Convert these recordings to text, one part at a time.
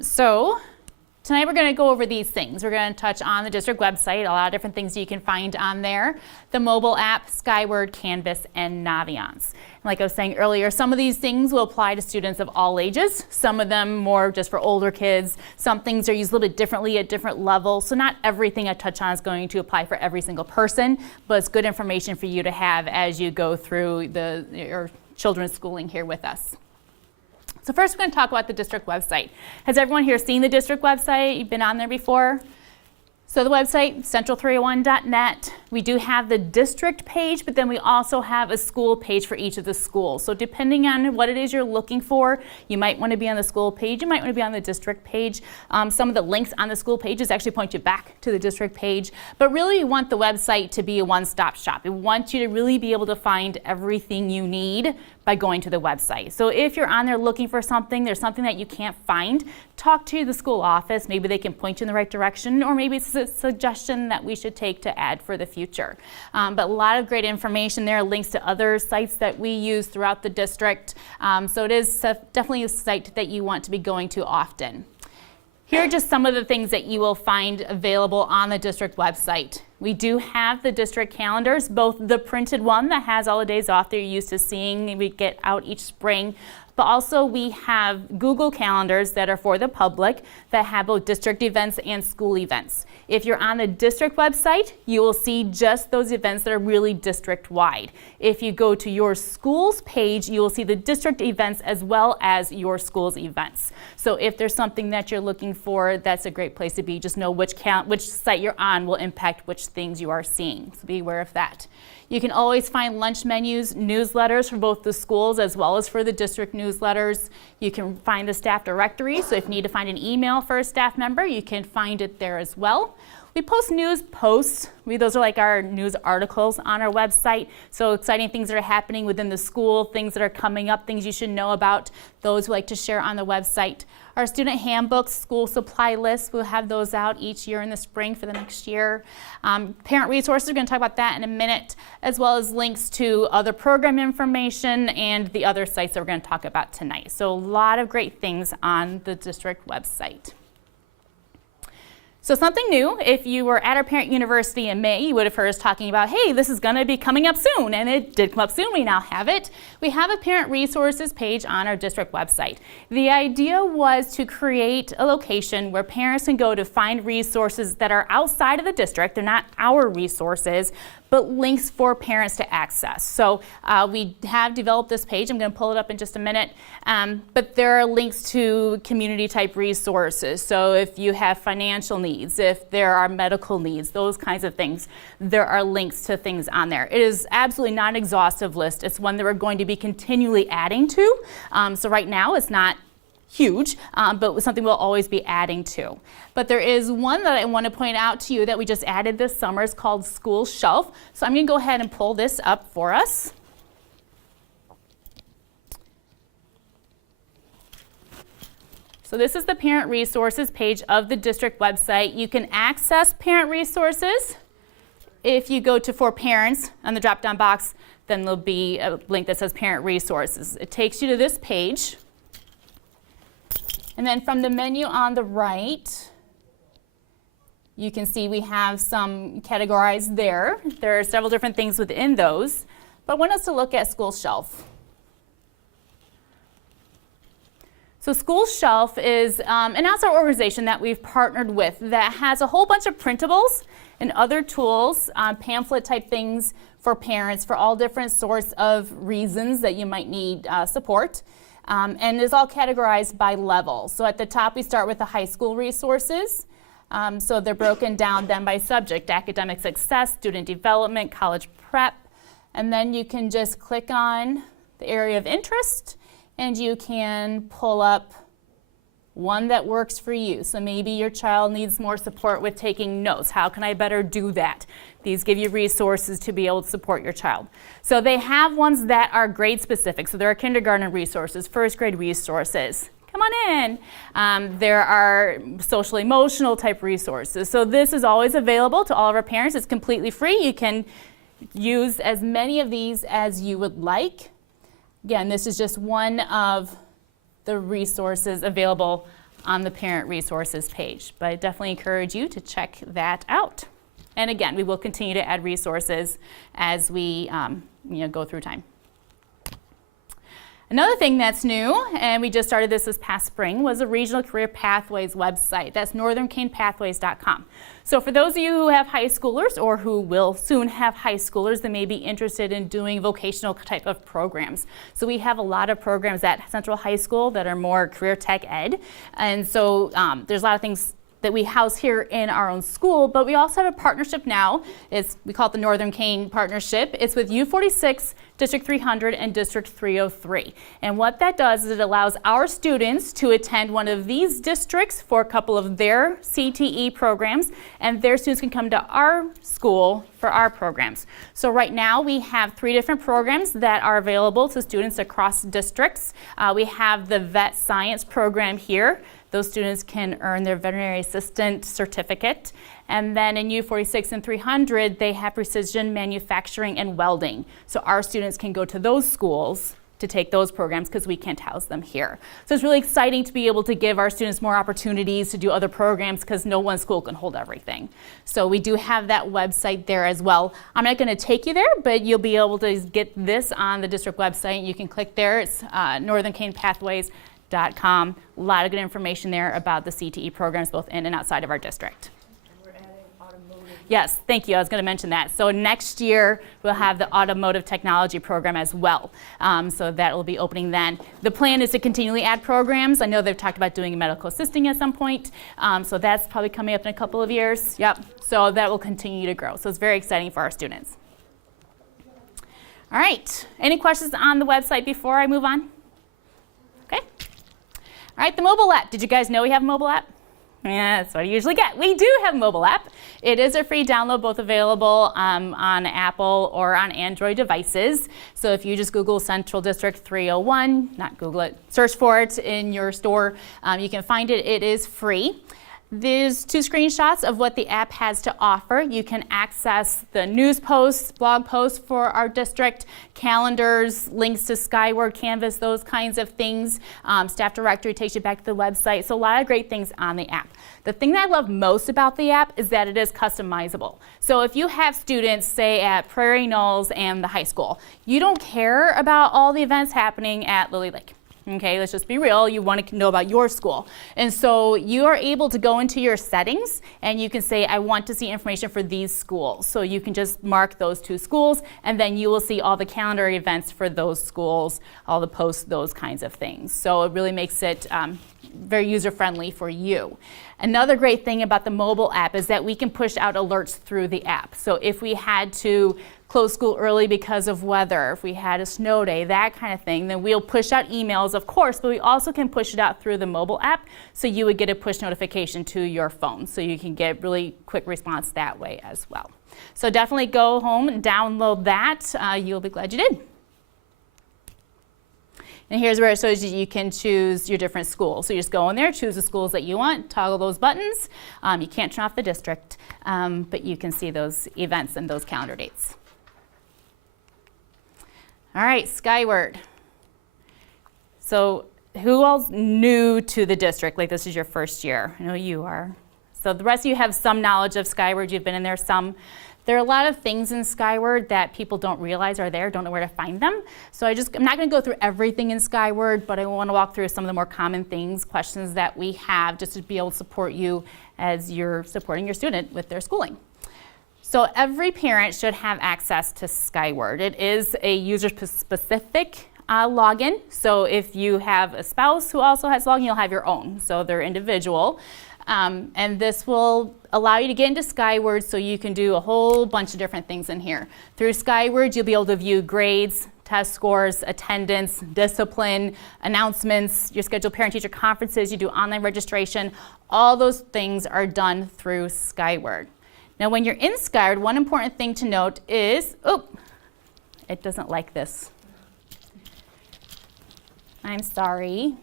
So tonight we're going to go over these things. We're going to touch on the district website, a lot of different things you can find on there, the mobile app, Skyward, Canvas, and Naviance. And like I was saying earlier, some of these things will apply to students of all ages. Some of them more just for older kids. Some things are used a little bit differently at different levels. So not everything I touch on is going to apply for every single person, but it's good information for you to have as you go through your children's schooling here with us. So first we're going to talk about the district website. Has everyone here seen the district website? You've been on there before? So the website, central301.net. We do have the district page, but then we also have a school page for each of the schools. So depending on what it is you're looking for, you might want to be on the school page, you might want to be on the district page. Some of the links on the school pages actually point you back to the district page. But really you want the website to be a one-stop shop. We want you to really be able to find everything you need by going to the website. So if you're on there looking for something, there's something that you can't find, talk to the school office. Maybe they can point you in the right direction, or maybe it's a suggestion that we should take to add for the future. But a lot of great information there, links to other sites that we use throughout the district. So it is definitely a site that you want to be going to often. Here are just some of the things that you will find available on the district website. We do have the district calendars, both the printed one that has all the days off that you're used to seeing, we get out each spring, but also we have Google calendars that are for the public that have both district events and school events. If you're on the district website, you will see just those events that are really district-wide. If you go to your school's page, you will see the district events as well as your school's events. So if there's something that you're looking for, that's a great place to be. Just know which site you're on will impact which things you are seeing. So be aware of that. You can always find lunch menus, newsletters for both the schools as well as for the district newsletters. You can find the staff directory, so if you need to find an email for a staff member, you can find it there as well. We post news posts. Those are like our news articles on our website. So exciting things that are happening within the school, things that are coming up, things you should know about, those we like to share on the website. Our student handbooks, school supply lists, we'll have those out each year in the spring for the next year. Parent resources, we're going to talk about that in a minute, as well as links to other program information and the other sites that we're going to talk about tonight. So a lot of great things on the district website. So something new, if you were at our parent university in May, you would have heard us talking about, hey, this is going to be coming up soon, and it did come up soon. We now have it. We have a parent resources page on our district website. The idea was to create a location where parents can go to find resources that are outside of the district. They're not our resources, but links for parents to access. So we have developed this page. I'm going to pull it up in just a minute. But there are links to community type resources. So if you have financial needs, if there are medical needs, those kinds of things, there are links to things on there. It is absolutely not an exhaustive list. It's one that we're going to be continually adding to. So right now it's not huge, but something we'll always be adding to. But there is one that I want to point out to you that we just added this summer. It's called School Shelf. So I'm going to go ahead and pull this up for us. So this is the parent resources page of the district website. You can access parent resources. If you go to For Parents on the drop-down box, then there'll be a link that says Parent Resources. It takes you to this page. And then from the menu on the right, you can see we have some categorized there. There are several different things within those, but I want us to look at School Shelf. So School Shelf is an outside organization that we've partnered with that has a whole bunch of printables and other tools, pamphlet type things for parents for all different sorts of reasons that you might need support. And it's all categorized by level. So at the top we start with the high school resources. So they're broken down then by subject, academic success, student development, college prep. And then you can just click on the area of interest and you can pull up one that works for you. So maybe your child needs more support with taking notes. How can I better do that? These give you resources to be able to support your child. So they have ones that are grade specific. So there are kindergarten resources, first grade resources. Come on in. There are social emotional type resources. So this is always available to all of our parents. It's completely free. You can use as many of these as you would like. Again, this is just one of the resources available on the parent resources page. But I definitely encourage you to check that out. And again, we will continue to add resources as we go through time. Another thing that's new, and we just started this past spring, was a Regional Career Pathways website. That's northerncanepathways.com. So for those of you who have high schoolers or who will soon have high schoolers that may be interested in doing vocational type of programs. So we have a lot of programs at Central High School that are more career tech ed. And so there's a lot of things that we house here in our own school, but we also have a partnership now. We call it the Northern Cane Partnership. It's with U46, District 300, and District 303. And what that does is it allows our students to attend one of these districts for a couple of their CTE programs, and their students can come to our school for our programs. So right now we have 3 different programs that are available to students across districts. We have the Vet Science program here. Those students can earn their veterinary assistant certificate. And then in U46 and 300, they have precision manufacturing and welding. So our students can go to those schools to take those programs because we can't house them here. So it's really exciting to be able to give our students more opportunities to do other programs because no one school can hold everything. So we do have that website there as well. I'm not going to take you there, but you'll be able to get this on the district website. You can click there. It's northerncanepathways.com. A lot of good information there about the CTE programs both in and outside of our district. And we're adding automotive. Yes, thank you. I was going to mention that. So next year we'll have the automotive technology program as well. So that will be opening then. The plan is to continually add programs. I know they've talked about doing medical assisting at some point. So that's probably coming up in a couple of years. Yep. So that will continue to grow. So it's very exciting for our students. All right. Any questions on the website before I move on? Okay. All right, the mobile app. Did you guys know we have a mobile app? Yeah, that's what I usually get. We do have a mobile app. It is a free download, both available on Apple or on Android devices. So if you just Google Central District 301, not Google it, search for it in your store, you can find it. It is free. There's 2 screenshots of what the app has to offer. You can access the news posts, blog posts for our district, calendars, links to Skyward, Canvas, those kinds of things. Staff directory takes you back to the website. So a lot of great things on the app. The thing that I love most about the app is that it is customizable. So if you have students, say at Prairie Knolls and the high school, you don't care about all the events happening at Lily Lake. Okay, let's just be real. You want to know about your school. And so you are able to go into your settings and you can say, I want to see information for these schools. So you can just mark those 2 schools and then you will see all the calendar events for those schools, all the posts, those kinds of things. So it really makes it very user-friendly for you. Another great thing about the mobile app is that we can push out alerts through the app. So if we had to close school early because of weather, if we had a snow day, that kind of thing, then we'll push out emails, of course, but we also can push it out through the mobile app, so you would get a push notification to your phone, so you can get really quick response that way as well. So definitely go home and download that. You'll be glad you did. And here's where it shows you can choose your different schools. So you just go in there, choose the schools that you want, toggle those buttons. You can't turn off the district, but you can see those events and those calendar dates. All right, Skyward. So who else new to the district? Like this is your first year. I know you are. So the rest of you have some knowledge of Skyward. You've been in there some. There are a lot of things in Skyward that people don't realize are there, don't know where to find them. So I'm not going to go through everything in Skyward, but I want to walk through some of the more common things, questions that we have just to be able to support you as you're supporting your student with their schooling. So every parent should have access to Skyward. It is a user-specific login. So if you have a spouse who also has login, you'll have your own. So they're individual. And this will allow you to get into Skyward so you can do a whole bunch of different things in here. Through Skyward, you'll be able to view grades, test scores, attendance, discipline, announcements, your scheduled parent-teacher conferences, you do online registration. All those things are done through Skyward. Now, when you're in Skyward, one important thing to note is, it doesn't like this. I'm sorry.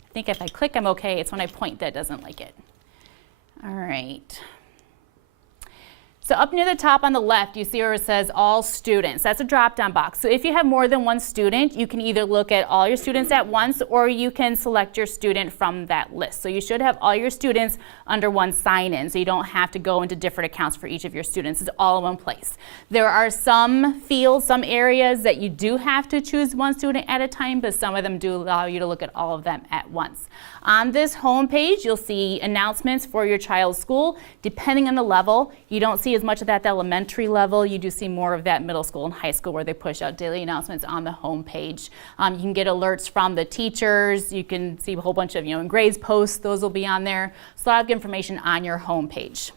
I think if I click, I'm okay. It's when I point that it doesn't like it. All right. So up near the top on the left, you see where it says all students. That's a drop-down box. So if you have more than one student, you can either look at all your students at once, or you can select your student from that list. So you should have all your students under one sign-in, so you don't have to go into different accounts for each of your students. It's all in one place. There are some fields, some areas that you do have to choose one student at a time, but some of them do allow you to look at all of them at once. On this home page, you'll see announcements for your child's school. Depending on the level, you don't see as much of that at the elementary level. You do see more of that middle school and high school, where they push out daily announcements on the home page. You can get alerts from the teachers. You can see a whole bunch of, in grades posts, those will be on there. So a lot of information on your home page.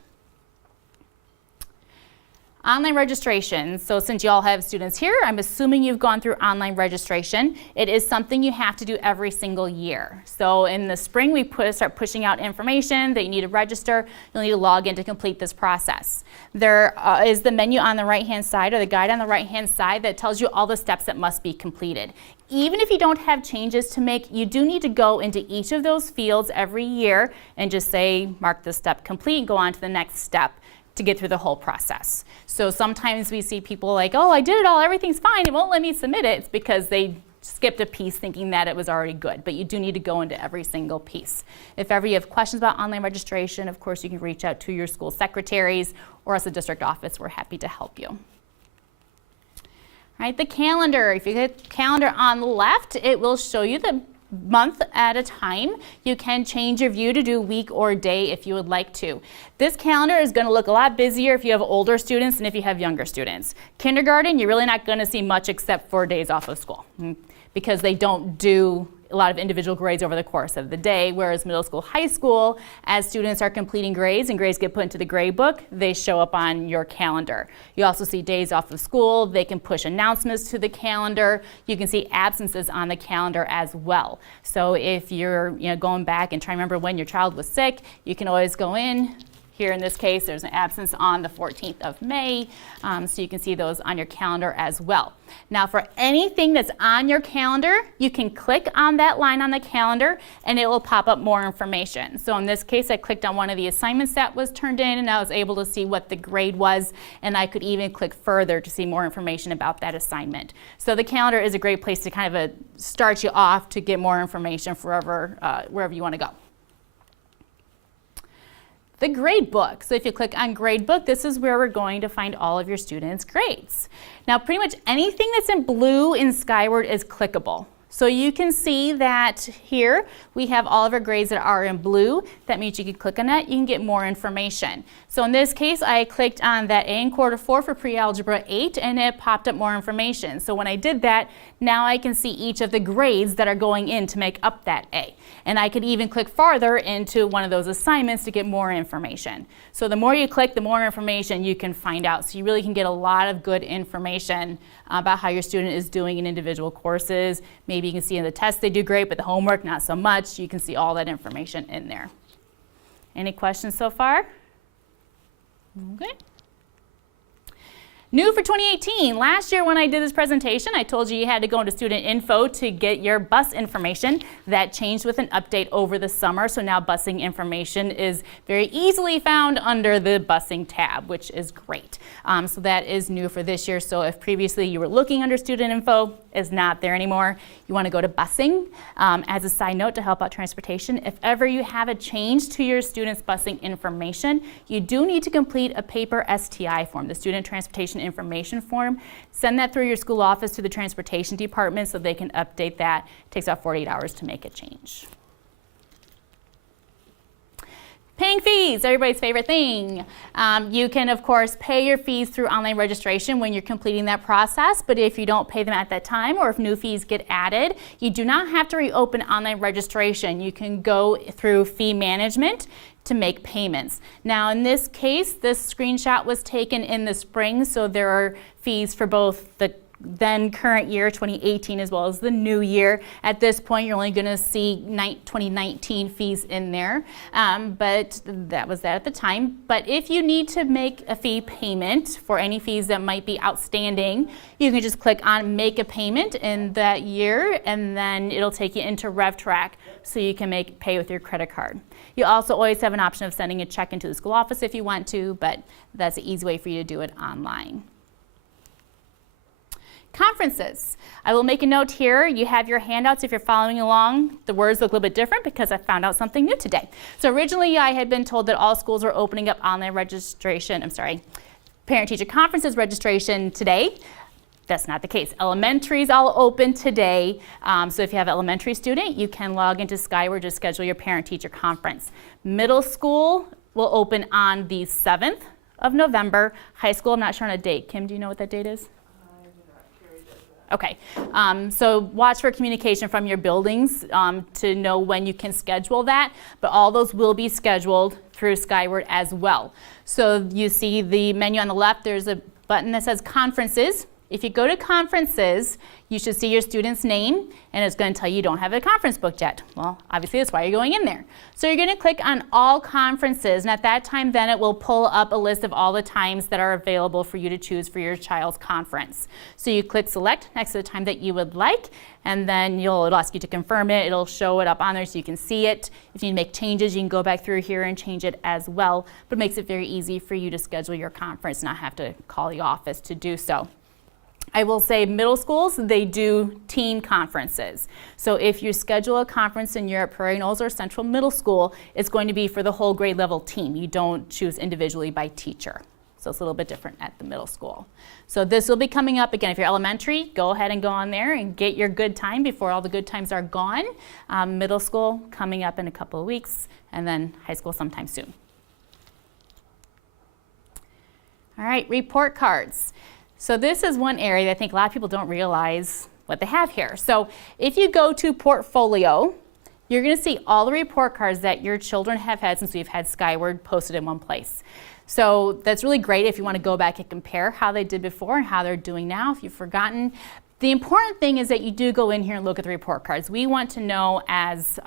Online registration. So since you all have students here, I'm assuming you've gone through online registration. It is something you have to do every single year. So in the spring, we start pushing out information that you need to register. You'll need to log in to complete this process. There is the menu on the right-hand side, or the guide on the right-hand side, that tells you all the steps that must be completed. Even if you don't have changes to make, you do need to go into each of those fields every year and just say, mark this step complete, and go on to the next step to get through the whole process. So sometimes we see people like, oh, I did it all, everything's fine, it won't let me submit it. It's because they skipped a piece thinking that it was already good, but you do need to go into every single piece. If ever you have questions about online registration, of course you can reach out to your school secretaries or us, the district office. We're happy to help you. All right, the calendar. If you hit calendar on the left, it will show you the month at a time. You can change your view to do week or day if you would like to. This calendar is going to look a lot busier if you have older students than if you have younger students. Kindergarten, you're really not going to see much except for days off of school, because they don't do a lot of individual grades over the course of the day, whereas middle school, high school, as students are completing grades and grades get put into the grade book, they show up on your calendar. You also see days off of school. They can push announcements to the calendar. You can see absences on the calendar as well. So if you're going back and trying to remember when your child was sick, you can always go in. Here in this case, there's an absence on the 14th of May, so you can see those on your calendar as well. Now for anything that's on your calendar, you can click on that line on the calendar and it will pop up more information. So in this case, I clicked on one of the assignments that was turned in, and I was able to see what the grade was, and I could even click further to see more information about that assignment. So the calendar is a great place to kind of start you off to get more information wherever you want to go. The grade book. So if you click on grade book, this is where we're going to find all of your students' grades. Now pretty much anything that's in blue in Skyward is clickable. So you can see that here we have all of our grades that are in blue. That means you can click on that, you can get more information. So in this case, I clicked on that A in quarter 4 for pre-algebra 8, and it popped up more information. So when I did that, now I can see each of the grades that are going in to make up that A. And I could even click farther into one of those assignments to get more information. So the more you click, the more information you can find out. So you really can get a lot of good information about how your student is doing in individual courses. Maybe you can see in the test they do great, but the homework not so much. You can see all that information in there. Any questions so far? Okay. New for 2018, last year when I did this presentation, I told you had to go into student info to get your bus information. That changed with an update over the summer, so now busing information is very easily found under the busing tab, which is great. So that is new for this year. So if previously you were looking under student info, it's not there anymore. You want to go to busing. As a side note to help out transportation, if ever you have a change to your students' busing information, you do need to complete a paper STI form, the Student Transportation Information Form. Send that through your school office to the transportation department so they can update that. It takes about 48 hours to make a change. Paying fees, everybody's favorite thing. You can, of course, pay your fees through online registration when you're completing that process, but if you don't pay them at that time or if new fees get added, you do not have to reopen online registration. You can go through fee management to make payments. Now in this case, this screenshot was taken in the spring, so there are fees for both the then current year 2018 as well as the new year. At this point, you're only going to see 2019 fees in there, but that was that at the time. But if you need to make a fee payment for any fees that might be outstanding, you can just click on make a payment in that year, and then it'll take you into RevTrack so you can pay with your credit card. You also always have an option of sending a check into the school office if you want to, but that's an easy way for you to do it online. Conferences. I will make a note here. You have your handouts if you're following along. The words look a little bit different because I found out something new today. So originally I had been told that all schools were opening up online registration, parent-teacher conferences registration today. That's not the case. Elementary's all open today. So if you have an elementary student, you can log into Skyward to schedule your parent-teacher conference. Middle school will open on the 7th of November. High school, I'm not sure on a date. Kim, do you know what that date is? Okay, so watch for communication from your buildings to know when you can schedule that, but all those will be scheduled through Skyward as well. So you see the menu on the left, there's a button that says conferences. If you go to conferences, you should see your student's name, and it's going to tell you don't have a conference booked yet. Well, obviously that's why you're going in there. So you're going to click on all conferences, and at that time then it will pull up a list of all the times that are available for you to choose for your child's conference. So you click select next to the time that you would like, and then it'll ask you to confirm it. It'll show it up on there so you can see it. If you need to make changes, you can go back through here and change it as well, but it makes it very easy for you to schedule your conference, not have to call the office to do so. I will say middle schools, they do team conferences. So if you schedule a conference in your Prairie Knolls or Central Middle School, it's going to be for the whole grade level team. You don't choose individually by teacher. So it's a little bit different at the middle school. So this will be coming up again. If you're elementary, go ahead and go on there and get your good time before all the good times are gone. Middle school coming up in a couple of weeks, and then high school sometime soon. All right, report cards. So this is one area that I think a lot of people don't realize what they have here. So if you go to Portfolio, you're going to see all the report cards that your children have had since we've had Skyward posted in one place. So that's really great if you want to go back and compare how they did before and how they're doing now, if you've forgotten. The important thing is that you do go in here and look at the report cards. We want to know as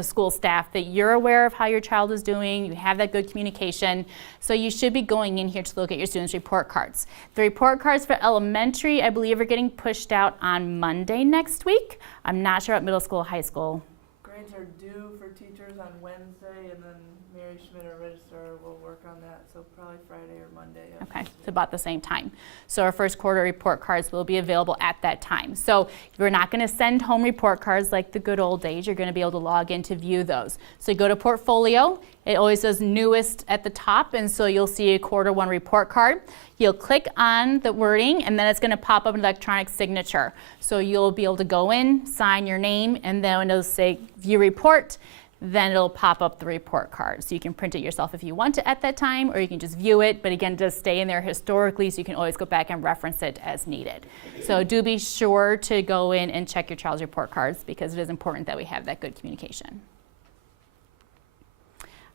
school staff that you're aware of how your child is doing, you have that good communication, so you should be going in here to look at your students' report cards. The report cards for elementary, I believe, are getting pushed out on Monday next week. I'm not sure about middle school, high school. Grades are due for teachers on Wednesday, and then Mary Schmidt, our registrar, will work on that, so probably Friday or Monday. Okay, it's about the same time. So our first quarter report cards will be available at that time. So we're not going to send home report cards like the good old days. You're going to be able to log in to view those. So you go to Portfolio. It always says newest at the top, and so you'll see a quarter one report card. You'll click on the wording, and then it's going to pop up an electronic signature. So you'll be able to go in, sign your name, and then when it'll say view report, then it'll pop up the report card. So you can print it yourself if you want to at that time, or you can just view it, but again, just stay in there historically so you can always go back and reference it as needed. So do be sure to go in and check your child's report cards because it is important that we have that good communication.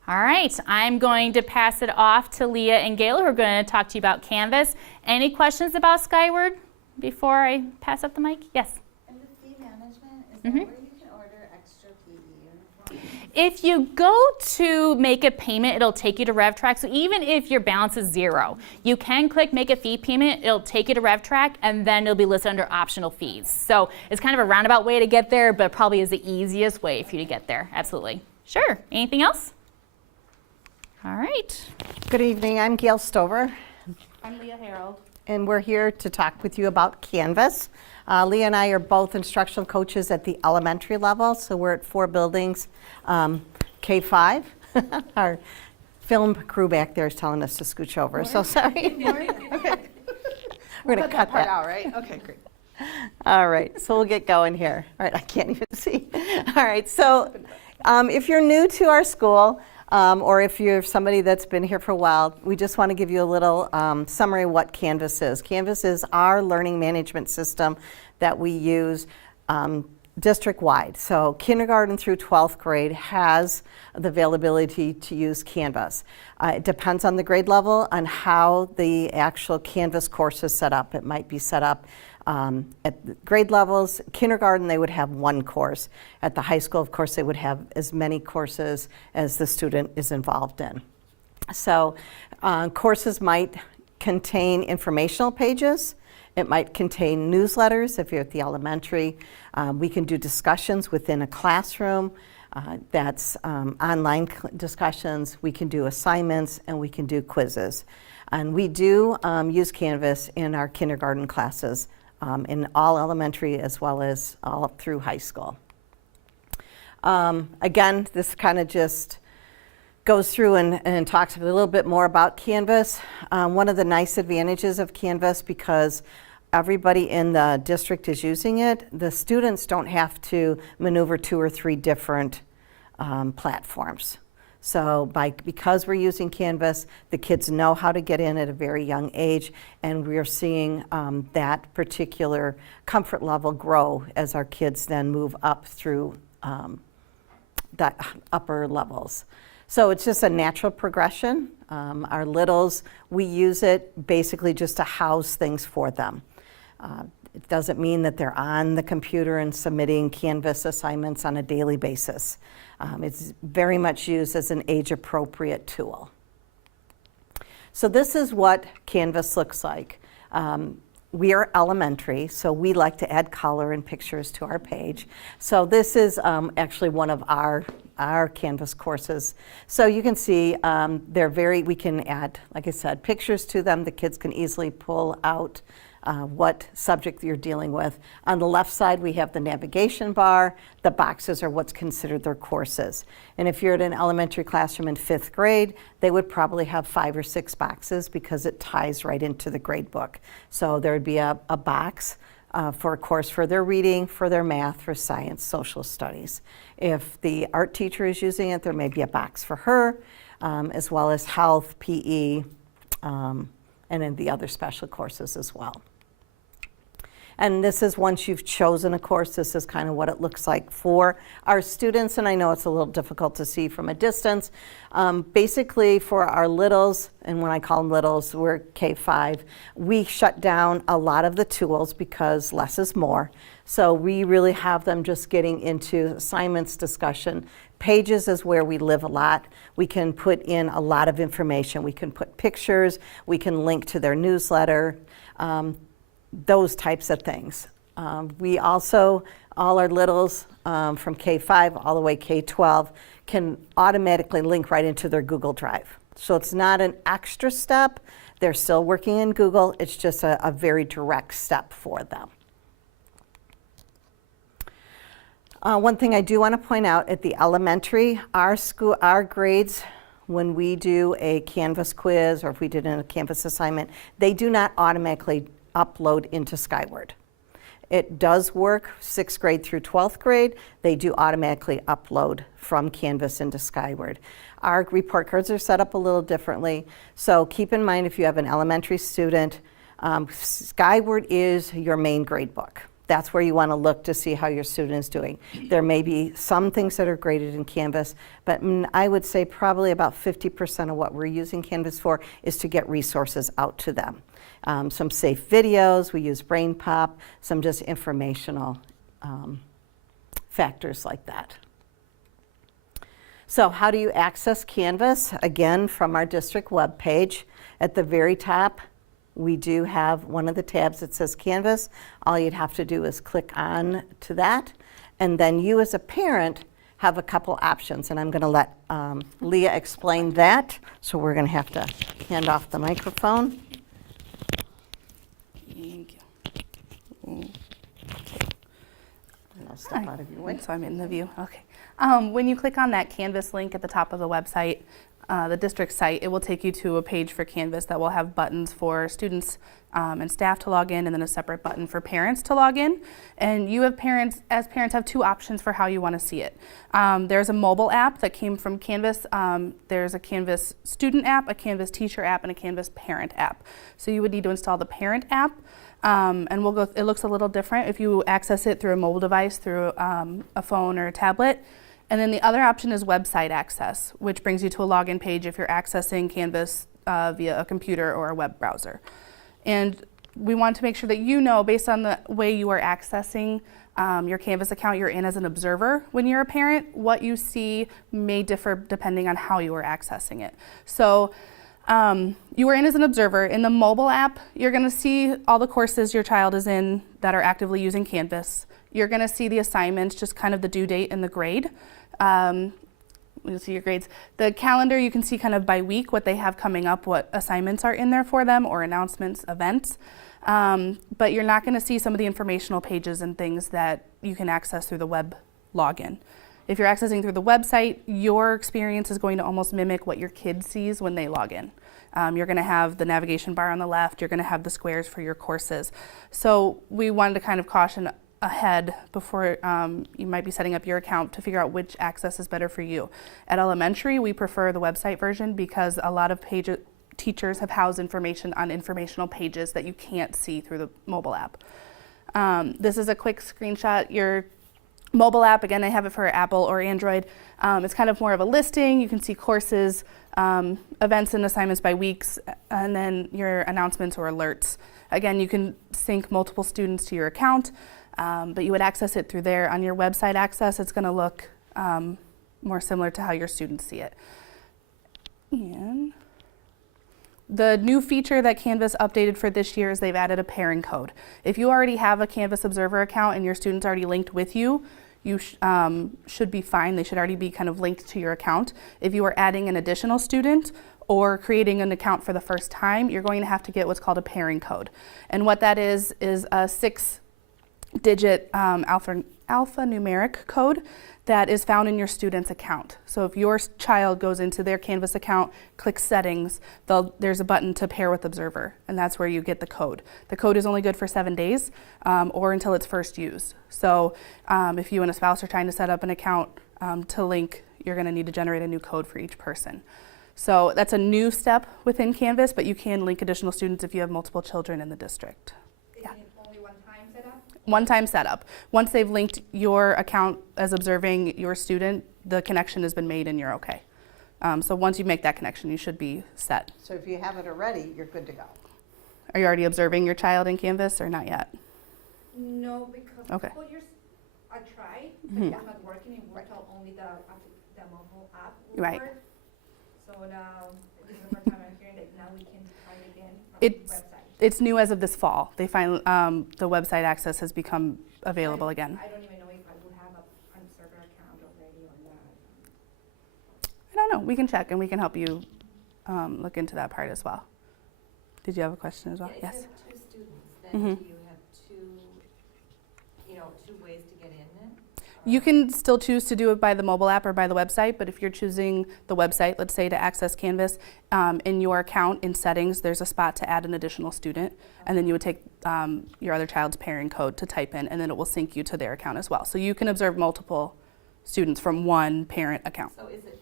All right, I'm going to pass it off to Leah and Gayla, who are going to talk to you about Canvas. Any questions about Skyward before I pass up the mic? Yes? And the fee management, is that where you can order extra PE uniforms? If you go to make a payment, it'll take you to RevTrack. So even if your balance is zero, you can click make a fee payment. It'll take you to RevTrack, and then it'll be listed under optional fees. So it's kind of a roundabout way to get there, but probably is the easiest way for you to get there. Absolutely. Sure. Anything else? All right. Good evening, I'm Gail Stover, I'm Leah Harold. and we're here to talk with you about Canvas. Leah and I are both instructional coaches at the elementary level, so we're at 4 buildings, K5. Our film crew back there is telling us to scooch over, so sorry. Okay. We're going to cut that out, right? Okay, great. All right, so we'll get going here. All right, I can't even see. All right, so if you're new to our school, or if you're somebody that's been here for a while, we just want to give you a little summary of what Canvas is. Canvas is our learning management system that we use district-wide. So kindergarten through 12th grade has the availability to use Canvas. It depends on the grade level on how the actual Canvas course is set up. It might be set up At the grade levels, kindergarten, they would have one course. At the high school, of course, they would have as many courses as the student is involved in. So courses might contain informational pages. It might contain newsletters if you're at the elementary. We can do discussions within a classroom. That's online discussions. We can do assignments, and we can do quizzes. And we do use Canvas in our kindergarten classes in all elementary as well as all through high school. Again, this kind of just goes through and talks a little bit more about Canvas. One of the nice advantages of Canvas, because everybody in the district is using it, the students don't have to maneuver 2 or 3 different platforms. So because we're using Canvas, the kids know how to get in at a very young age, and we're seeing that particular comfort level grow as our kids then move up through the upper levels. So it's just a natural progression. Our littles, we use it basically just to house things for them. It doesn't mean that they're on the computer and submitting Canvas assignments on a daily basis. It's very much used as an age-appropriate tool. So this is what Canvas looks like. We are elementary, so we like to add color and pictures to our page. So this is actually one of our Canvas courses. So you can see we can add, like I said, pictures to them. The kids can easily pull out what subject you're dealing with. On the left side, we have the navigation bar. The boxes are what's considered their courses. And if you're at an elementary classroom in 5th grade, they would probably have 5 or 6 boxes because it ties right into the grade book. So there would be a box for a course for their reading, for their math, for science, social studies. If the art teacher is using it, there may be a box for her, as well as health, PE, and then the other special courses as well. And this is once you've chosen a course, this is kind of what it looks like for our students. And I know it's a little difficult to see from a distance. Basically for our littles, and when I call them littles, we're K-5, we shut down a lot of the tools because less is more. So we really have them just getting into assignments, discussion. Pages is where we live a lot. We can put in a lot of information. We can put pictures. We can link to their newsletter. Those types of things. We also, all our littles from K-5 all the way K-12 can automatically link right into their Google Drive. So it's not an extra step. They're still working in Google. It's just a very direct step for them. One thing I do want to point out at the elementary, our grades, when we do a Canvas quiz or if we did a Canvas assignment, they do not automatically upload into Skyward. It does work 6th grade through 12th grade. They do automatically upload from Canvas into Skyward. Our report cards are set up a little differently. So keep in mind if you have an elementary student, Skyward is your main grade book. That's where you want to look to see how your student is doing. There may be some things that are graded in Canvas, but I would say probably about 50% of what we're using Canvas for is to get resources out to them. Some safe videos, we use BrainPop, some just informational factors like that. So how do you access Canvas? Again, from our district webpage. At the very top, we do have one of the tabs that says Canvas. All you'd have to do is click on to that, and then you as a parent have a couple options, and I'm going to let Leah explain that. So we're going to have to hand off the microphone. Thank you. And I'll step out of your way. So I'm in the view. Okay. When you click on that Canvas link at the top of the website, the district site, it will take you to a page for Canvas that will have buttons for students and staff to log in, and then a separate button for parents to log in. And you have as parents have 2 options for how you want to see it. There's a mobile app that came from Canvas. There's a Canvas student app, a Canvas teacher app, and a Canvas parent app. So you would need to install the parent app. And it looks a little different if you access it through a mobile device, through a phone or a tablet. And then the other option is website access, which brings you to a login page if you're accessing Canvas via a computer or a web browser. And we want to make sure that you know, based on the way you are accessing your Canvas account you're in as an observer when you're a parent, what you see may differ depending on how you are accessing it. So you are in as an observer. In the mobile app, you're going to see all the courses your child is in that are actively using Canvas. You're going to see the assignments, just kind of the due date and the grade. You'll see your grades. The calendar, you can see kind of by week what they have coming up, what assignments are in there for them, or announcements, events. But you're not going to see some of the informational pages and things that you can access through the web login. If you're accessing through the website, your experience is going to almost mimic what your kid sees when they log in. You're going to have the navigation bar on the left. You're going to have the squares for your courses. So we wanted to kind of caution ahead before you might be setting up your account to figure out which access is better for you. At elementary, we prefer the website version because a lot of teachers have housed information on informational pages that you can't see through the mobile app. This is a quick screenshot. Your mobile app, again, I have it for Apple or Android. It's kind of more of a listing. You can see courses, events and assignments by weeks, and then your announcements or alerts. Again, you can sync multiple students to your account. But you would access it through there. On your website access, it's going to look more similar to how your students see it. And the new feature that Canvas updated for this year is they've added a pairing code. If you already have a Canvas Observer account and your student's already linked with you, you should be fine. They should already be kind of linked to your account. If you are adding an additional student or creating an account for the first time, you're going to have to get what's called a pairing code. And what that is a 6-digit alphanumeric code that is found in your student's account. So if your child goes into their Canvas account, clicks settings, there's a button to pair with Observer, and that's where you get the code. The code is only good for 7 days or until it's first used. So if you and a spouse are trying to set up an account to link, you're going to need to generate a new code for each person. So that's a new step within Canvas, but you can link additional students if you have multiple children in the district. Is it only one-time setup? One-time setup. Once they've linked your account as observing your student, the connection has been made and you're okay. So once you make that connection, you should be set. So if you have it already, you're good to go. Are you already observing your child in Canvas or not yet? No, because Okay. couple years I tried, Mhm. but it's not working. It worked out only the mobile app would Right. work. So now, this is the first time I'm hearing that now we can try it again from It's- the website. It's new as of this fall. They finally, the website access has become available again. I don't even know if I would have a server account already or not. I don't know. We can check and we can help you look into that part as well. Did you have a question as well? Yeah, Yes. if you have two students, then Mhm. do you have two ways to get in then? You can still choose to do it by the mobile app or by the website, but if you're choosing the website, let's say to access Canvas, in your account in settings, there's a spot to add an additional student, and then you would take your other child's pairing code to type in, and then it will sync you to their account as well. So you can observe multiple students from one parent account. So is it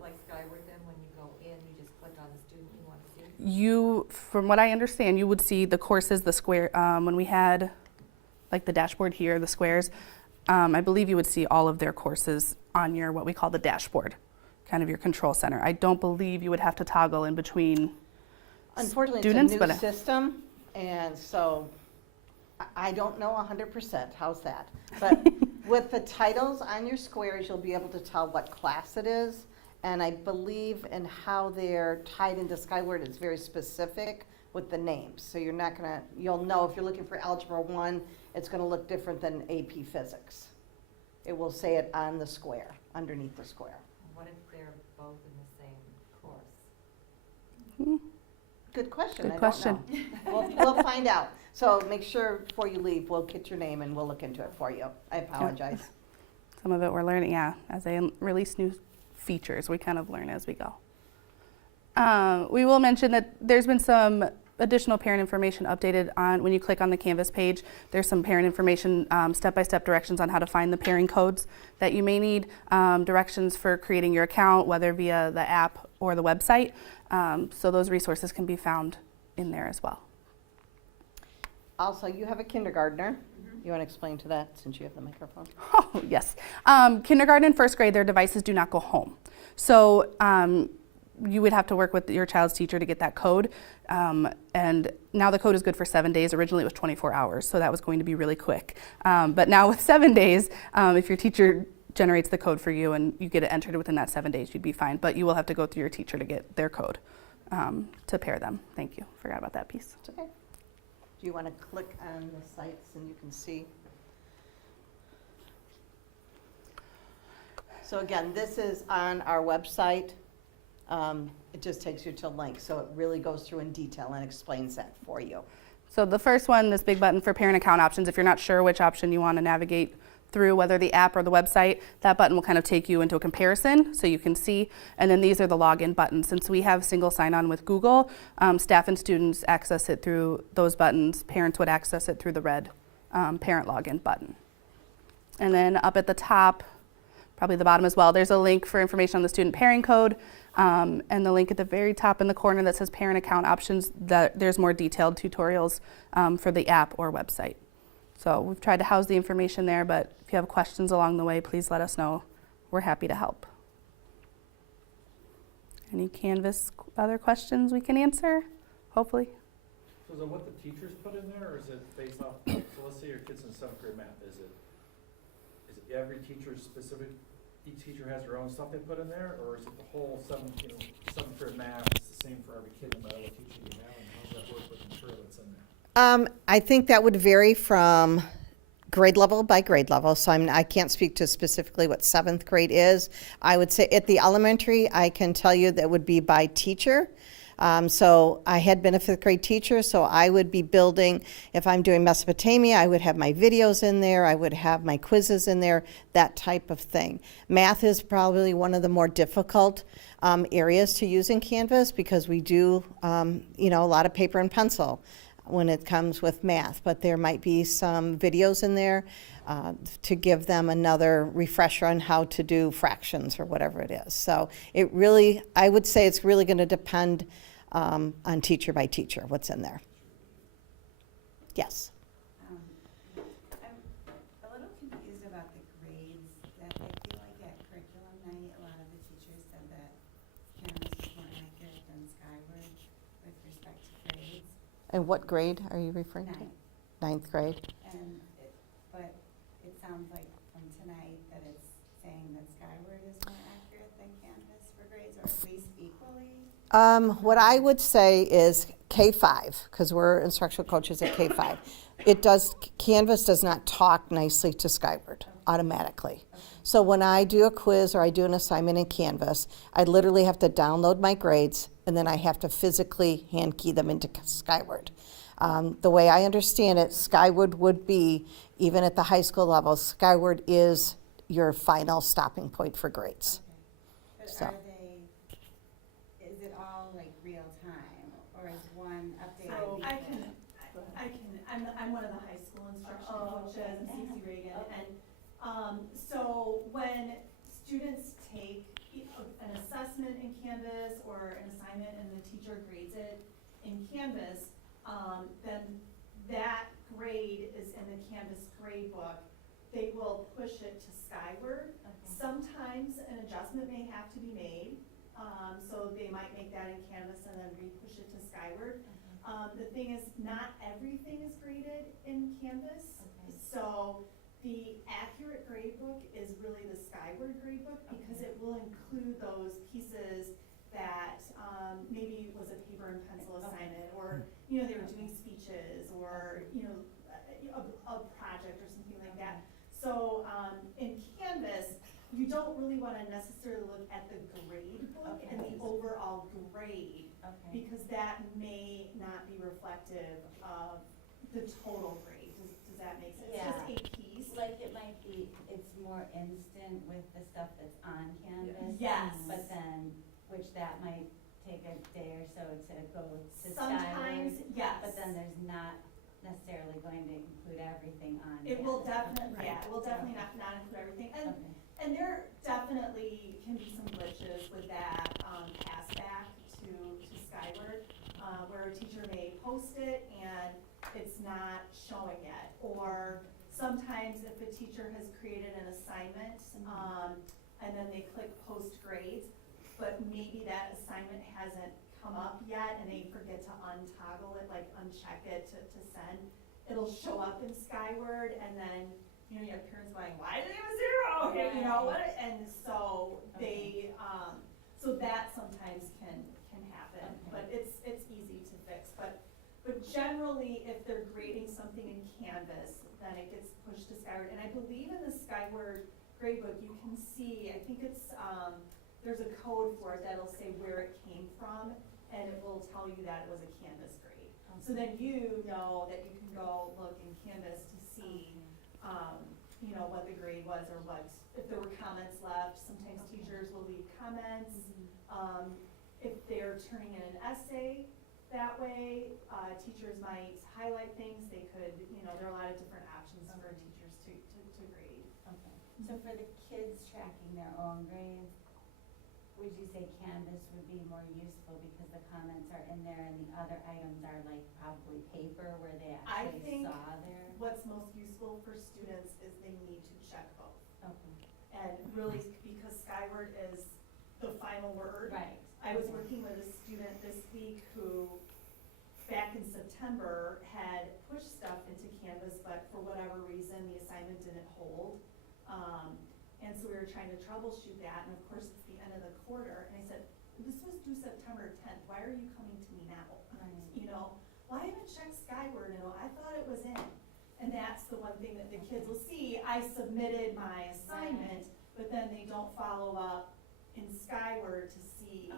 like Skyward then, when you go in, you just click on the student you want to see? You, from what I understand, you would see the courses, the square, when we had like the dashboard here, the squares, I believe you would see all of their courses on your, what we call the dashboard, kind of your control center. I don't believe you would have to toggle in between Unfortunately, students, it's a but new system, and so I don't know 100%. How's that? But with the titles on your squares, you'll be able to tell what class it is. And I believe in how they're tied into Skyward, it's very specific with the names. So you're not gonna, you'll know if you're looking for Algebra 1, it's gonna look different than AP Physics. It will say it on the square, underneath the square. What if they're both in the same course? Good question. Good I don't question. know. We'll find out. So make sure before you leave, we'll get your name and we'll look into it for you. I apologize. some of it we're learning, yeah, as they release new features, we kind of learn as we go. We will mention that there's been some additional parent information updated on, when you click on the Canvas page, there's some parent information, step-by-step directions on how to find the pairing codes that you may need, directions for creating your account, whether via the app or the website. So those resources can be found in there as well. Also, you have a kindergartner. You want to explain to that since you have the microphone? Oh, yes. Kindergarten and first grade, their devices do not go home. So you would have to work with your child's teacher to get that code. And now the code is good for 7 days. Originally it was 24 hours, so that was going to be really quick. But now with 7 days, if your teacher generates the code for you and you get it entered within that 7 days, you'd be fine. But you will have to go through your teacher to get their code to pair them. Thank you. Forgot about that piece. It's okay. Do you want to click on the sites and you can see? So again, this is on our website. It just takes you to a link, so it really goes through in detail and explains that for you. So the first one, this big button for parent account options, if you're not sure which option you want to navigate through, whether the app or the website, that button will kind of take you into a comparison so you can see. And then these are the login buttons. Since we have single sign-on with Google, staff and students access it through those buttons. Parents would access it through the red parent login button. And then up at the top, probably the bottom as well, there's a link for information on the student pairing code. And the link at the very top in the corner that says parent account options, there's more detailed tutorials for the app or website. So we've tried to house the information there, but if you have questions along the way, please let us know. We're happy to help. Any Canvas other questions we can answer, hopefully? So is it what the teachers put in there, or is it based off, so let's say your kid's in 7th grade math, is it every teacher's specific, each teacher has their own stuff they put in there, or is it the whole 7th grade math, it's the same for every kid no matter what teacher you have, and how does that work with the material that's in there? I think that would vary from grade level by grade level, so I can't speak to specifically what 7th grade is. I would say at the elementary, I can tell you that would be by teacher. So I had been a 5th grade teacher, so I would be building, if I'm doing Mesopotamia, I would have my videos in there, I would have my quizzes in there, that type of thing. Math is probably one of the more difficult areas to use in Canvas because we do, a lot of paper and pencil when it comes with math, but there might be some videos in there to give them another refresher on how to do fractions or whatever it is. So it really, I would say it's really going to depend on teacher by teacher, what's in there. Yes. I'm a little confused about the grades. That I feel like at curriculum night, a lot of the teachers said that Canvas was more accurate than Skyward with respect to grades. And what grade are you referring to? Ninth. 9th grade. But it sounds like from tonight that it's saying that Skyward is more accurate than Canvas for grades, or at least equally. What I would say is K-5, because we're instructional coaches at K-5. Canvas does not talk nicely to Skyward automatically. So when I do a quiz or I do an assignment in Canvas, I literally have to download my grades and then I have to physically hand key them into Skyward. The way I understand it, Skyward would be, even at the high school level, Skyward is your final stopping point for grades. But So. is it all like real time, or is one updated? So- weekly? I'm one of the high school instructional coaches, I'm Cece Reagan, and, so when students take an assessment in Canvas or an assignment and the teacher grades it in Canvas, then that grade is in the Canvas grade book. They will push it to Skyward. Sometimes an adjustment may have to be made, so they might make that in Canvas and then re-push it to Skyward. The thing is, not everything is graded in Canvas, so the accurate grade book is really the Skyward grade book because it will include those pieces that maybe was a paper and pencil assignment, or they were doing speeches, or a project or something like that. So in Canvas, you don't really want to necessarily look at the grade book and the overall grade, because that may not be reflective of the total grade. Does that make sense? Yeah. It's just a piece. Like it might be, it's more instant with the stuff that's on Canvas. Yes. But then, which that might take a day or so to go to Sometimes, Skyward. yes. But then there's not necessarily going to include everything on It will Canvas. definitely, yeah, it will definitely not include everything. Okay. And there definitely can be some glitches with that pass back to Skyward, where a teacher may post it and it's not showing yet. Or sometimes if a teacher has created an assignment and then they click post grades, but maybe that assignment hasn't come up yet and they forget to untoggle it, like uncheck it to send, it'll show up in Skyward, and then, you know, you have parents going, why do they have a zero? You know, what, and so they, so that sometimes can happen, but it's easy to fix. But generally, if they're grading something in Canvas, then it gets pushed to Skyward. And I believe in the Skyward gradebook, you can see, I think it's, there's a code for it that'll say where it came from, and it will tell you that it was a Canvas grade. So then you know that you can go look in Canvas to see, you know, what the grade was, or what, if there were comments left. Sometimes teachers will leave comments. If they're turning in an essay that way, teachers might highlight things. They could, you know, there are a lot of different options for teachers to grade. Okay. So for the kids tracking their own grades, would you say Canvas would be more useful because the comments are in there and the other items are like probably paper where they I actually think saw their? what's most useful for students is they need to check both. Okay. And really, because Skyward is the final word. Right. I was working with a student this week who, back in September, had pushed stuff into Canvas, but for whatever reason, the assignment didn't hold. And so we were trying to troubleshoot that, and of course, it's the end of the quarter, and I said, this was due September 10th, why are you coming to me now? Right. You know, well, I haven't checked Skyward, and I thought it was in. And that's the one thing that the kids will see, I submitted my assignment, but then they don't follow up in Skyward to see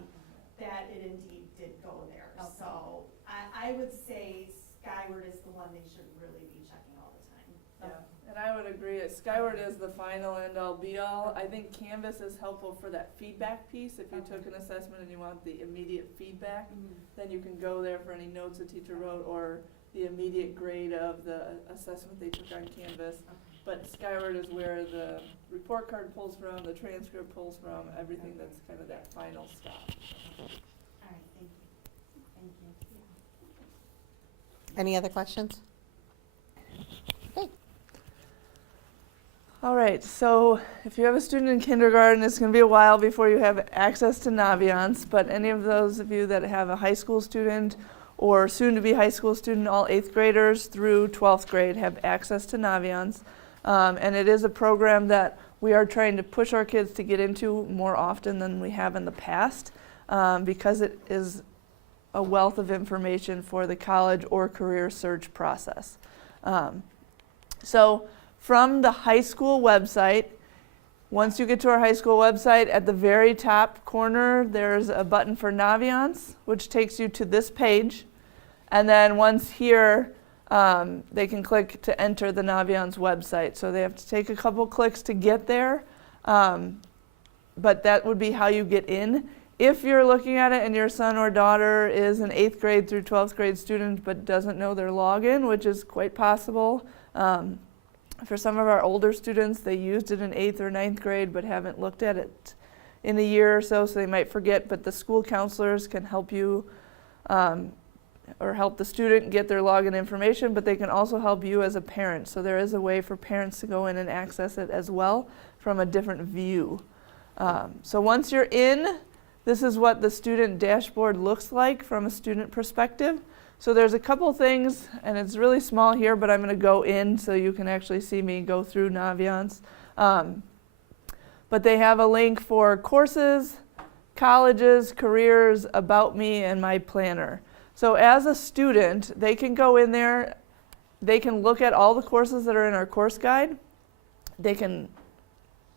that it indeed did go there. Okay. So I would say Skyward is the one they should really be checking all the time. Yeah, and I would agree, Skyward is the final end all be all. I think Canvas is helpful for that feedback piece. If you took an assessment and you want the immediate feedback, then you can go there for any notes a teacher wrote or the immediate grade of the assessment they took on Canvas. But Skyward is where the report card pulls from, the transcript pulls from, everything that's kind of that final stop. All right, thank you. Thank you. Any other questions? All right, so if you have a student in kindergarten, it's going to be a while before you have access to Naviance, but any of those of you that have a high school student or soon-to-be high school student, all 8th graders through 12th grade have access to Naviance. And it is a program that we are trying to push our kids to get into more often than we have in the past, because it is a wealth of information for the college or career search process. So from the high school website, once you get to our high school website, at the very top corner, there's a button for Naviance, which takes you to this page. And then once here, they can click to enter the Naviance website. So they have to take a couple clicks to get there, but that would be how you get in. If you're looking at it and your son or daughter is an 8th grade through 12th grade student but doesn't know their login, which is quite possible, for some of our older students, they used it in 8th or 9th grade but haven't looked at it in a year or so they might forget, but the school counselors can help you or help the student get their login information, but they can also help you as a parent. So there is a way for parents to go in and access it as well from a different view. So once you're in, this is what the student dashboard looks like from a student perspective. So there's a couple things, and it's really small here, but I'm going to go in so you can actually see me go through Naviance. But they have a link for courses, colleges, careers, about me, and my planner. So as a student, they can go in there, they can look at all the courses that are in our course guide. They can,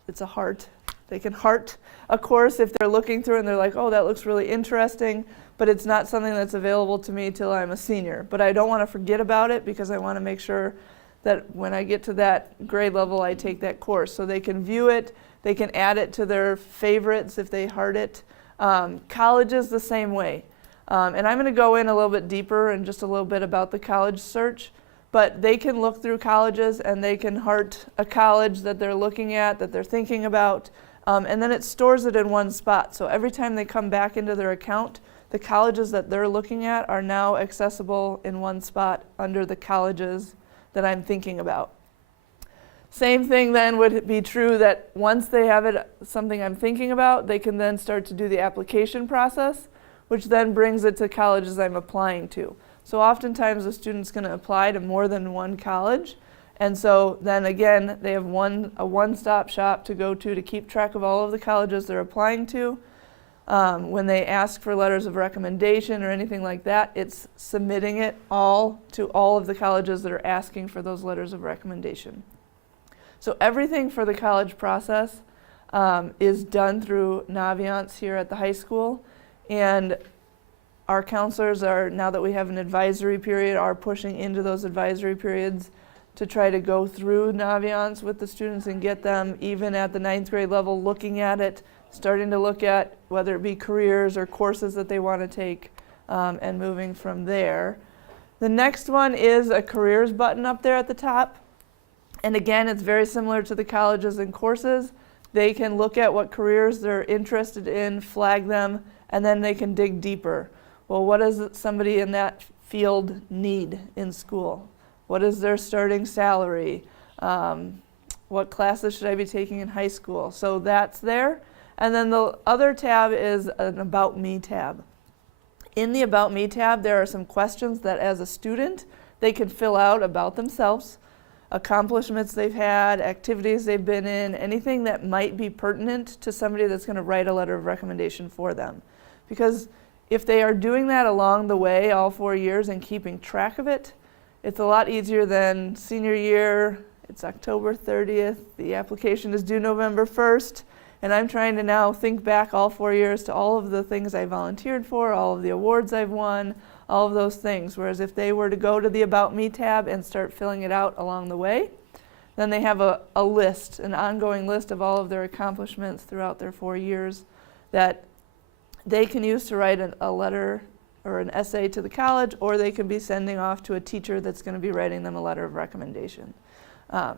it's a heart, they can heart a course if they're looking through and they're like, oh, that looks really interesting, but it's not something that's available to me till I'm a senior. But I don't want to forget about it because I want to make sure that when I get to that grade level, I take that course. So they can view it, they can add it to their favorites if they heart it. Colleges the same way. And I'm going to go in a little bit deeper and just a little bit about the college search, but they can look through colleges and they can heart a college that they're looking at, that they're thinking about, and then it stores it in one spot. So every time they come back into their account, the colleges that they're looking at are now accessible in one spot under the colleges that I'm thinking about. Same thing then would be true that once they have it, something I'm thinking about, they can then start to do the application process, which then brings it to colleges I'm applying to. So oftentimes a student's going to apply to more than one college, and so then again they have a one-stop shop to go to keep track of all of the colleges they're applying to. When they ask for letters of recommendation or anything like that, it's submitting it all to all of the colleges that are asking for those letters of recommendation. So everything for the college process is done through Naviance here at the high school, and our counselors are, now that we have an advisory period, are pushing into those advisory periods to try to go through Naviance with the students and get them, even at the 9th grade level, looking at it, starting to look at whether it be careers or courses that they want to take, and moving from there. The next one is a careers button up there at the top. And again, it's very similar to the colleges and courses. They can look at what careers they're interested in, flag them, and then they can dig deeper. Well, what does somebody in that field need in school? What is their starting salary? What classes should I be taking in high school? So that's there. And then the other tab is an About Me tab. In the About Me tab, there are some questions that as a student, they can fill out about themselves, accomplishments they've had, activities they've been in, anything that might be pertinent to somebody that's going to write a letter of recommendation for them. Because if they are doing that along the way, all 4 years, and keeping track of it, it's a lot easier than senior year. It's October 30th, the application is due November 1st, and I'm trying to now think back all 4 years to all of the things I volunteered for, all of the awards I've won, all of those things. Whereas if they were to go to the About Me tab and start filling it out along the way, then they have a list, an ongoing list of all of their accomplishments throughout their 4 years that they can use to write a letter or an essay to the college, or they can be sending off to a teacher that's going to be writing them a letter of recommendation.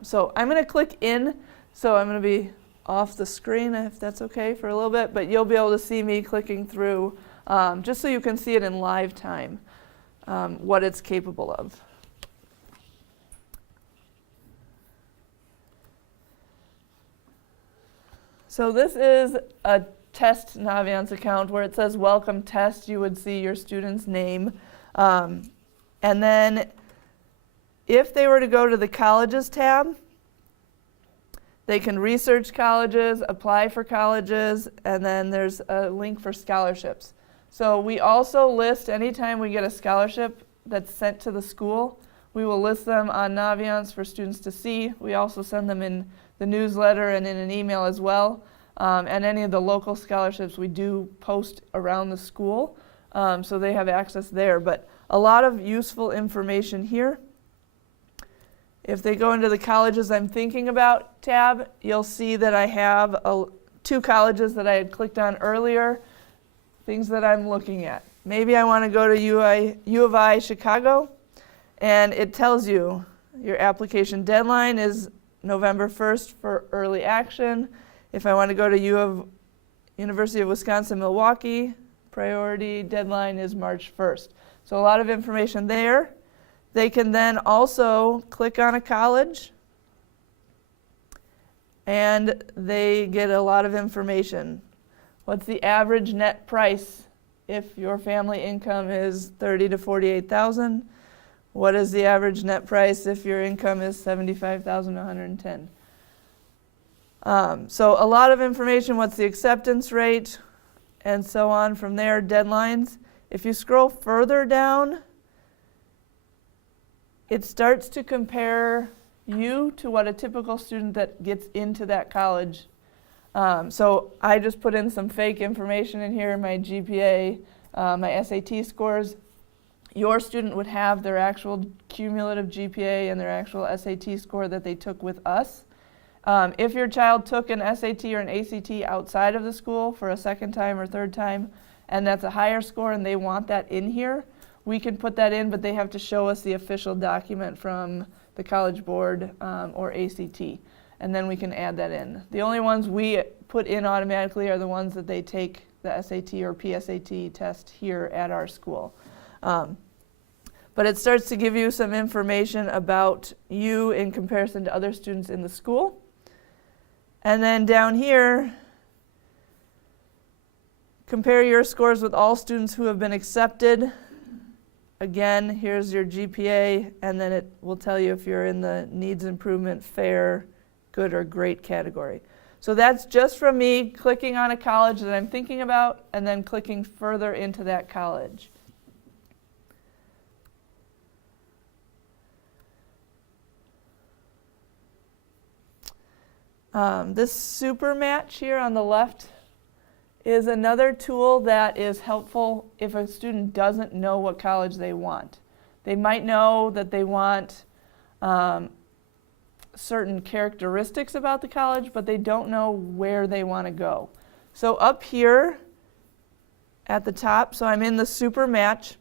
So I'm going to click in, so I'm going to be off the screen if that's okay for a little bit, but you'll be able to see me clicking through just so you can see it in live time, what it's capable of. So this is a test Naviance account where it says welcome test. You would see your student's name. And then if they were to go to the colleges tab, they can research colleges, apply for colleges, and then there's a link for scholarships. So we also list, anytime we get a scholarship that's sent to the school, we will list them on Naviance for students to see. We also send them in the newsletter and in an email as well. And any of the local scholarships we do post around the school, so they have access there. But a lot of useful information here. If they go into the colleges I'm thinking about tab, you'll see that I have 2 colleges that I had clicked on earlier, things that I'm looking at. Maybe I want to go to U of I Chicago, and it tells you your application deadline is November 1st for early action. If I want to go to University of Wisconsin-Milwaukee, priority deadline is March 1st. So a lot of information there. They can then also click on a college, and they get a lot of information. What's the average net price if your family income is $30,000 to $48,000? What is the average net price if your income is $75,000 to $110,000? So a lot of information, what's the acceptance rate, and so on from there, deadlines. If you scroll further down, it starts to compare you to what a typical student that gets into that college. So I just put in some fake information in here, my GPA, my SAT scores. Your student would have their actual cumulative GPA and their actual SAT score that they took with us. If your child took an SAT or an ACT outside of the school for a second time or third time, and that's a higher score and they want that in here, we can put that in, but they have to show us the official document from the College Board or ACT, and then we can add that in. The only ones we put in automatically are the ones that they take the SAT or PSAT test here at our school. but it starts to give you some information about you in comparison to other students in the school. And then down here, compare your scores with all students who have been accepted. Again, here's your GPA, and then it will tell you if you're in the needs improvement, fair, good, or great category. So that's just from me clicking on a college that I'm thinking about and then clicking further into that college. This super match here on the left is another tool that is helpful if a student doesn't know what college they want. They might know that they want certain characteristics about the college, but they don't know where they want to go. So up here at the top, so I'm in the super match,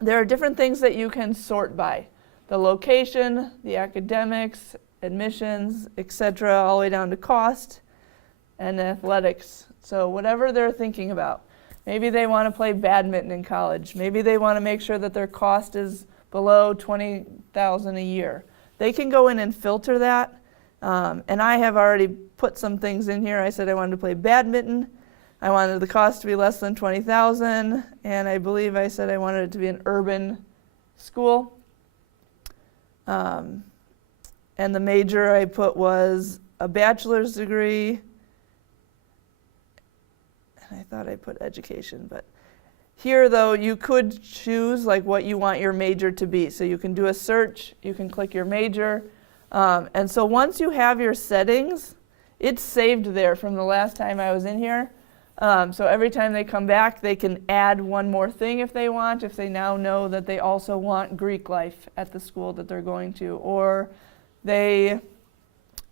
there are different things that you can sort by. The location, the academics, admissions, etc., all the way down to cost, and athletics. So whatever they're thinking about. Maybe they want to play badminton in college. Maybe they want to make sure that their cost is below $20,000 a year. They can go in and filter that. And I have already put some things in here. I said I wanted to play badminton. I wanted the cost to be less than $20,000, and I believe I said I wanted it to be an urban school. And the major I put was a bachelor's degree. And I thought I put education, but here though you could choose like what you want your major to be. So you can do a search, you can click your major. And so once you have your settings, it's saved there from the last time I was in here. So every time they come back, they can add one more thing if they want, if they now know that they also want Greek life at the school that they're going to, or they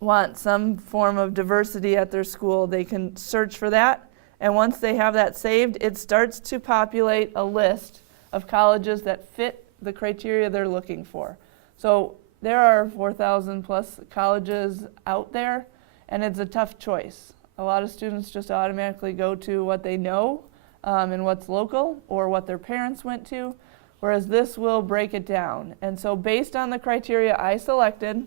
want some form of diversity at their school, they can search for that. And once they have that saved, it starts to populate a list of colleges that fit the criteria they're looking for. So there are 4,000 plus colleges out there, and it's a tough choice. A lot of students just automatically go to what they know and what's local or what their parents went to, whereas this will break it down. And so based on the criteria I selected,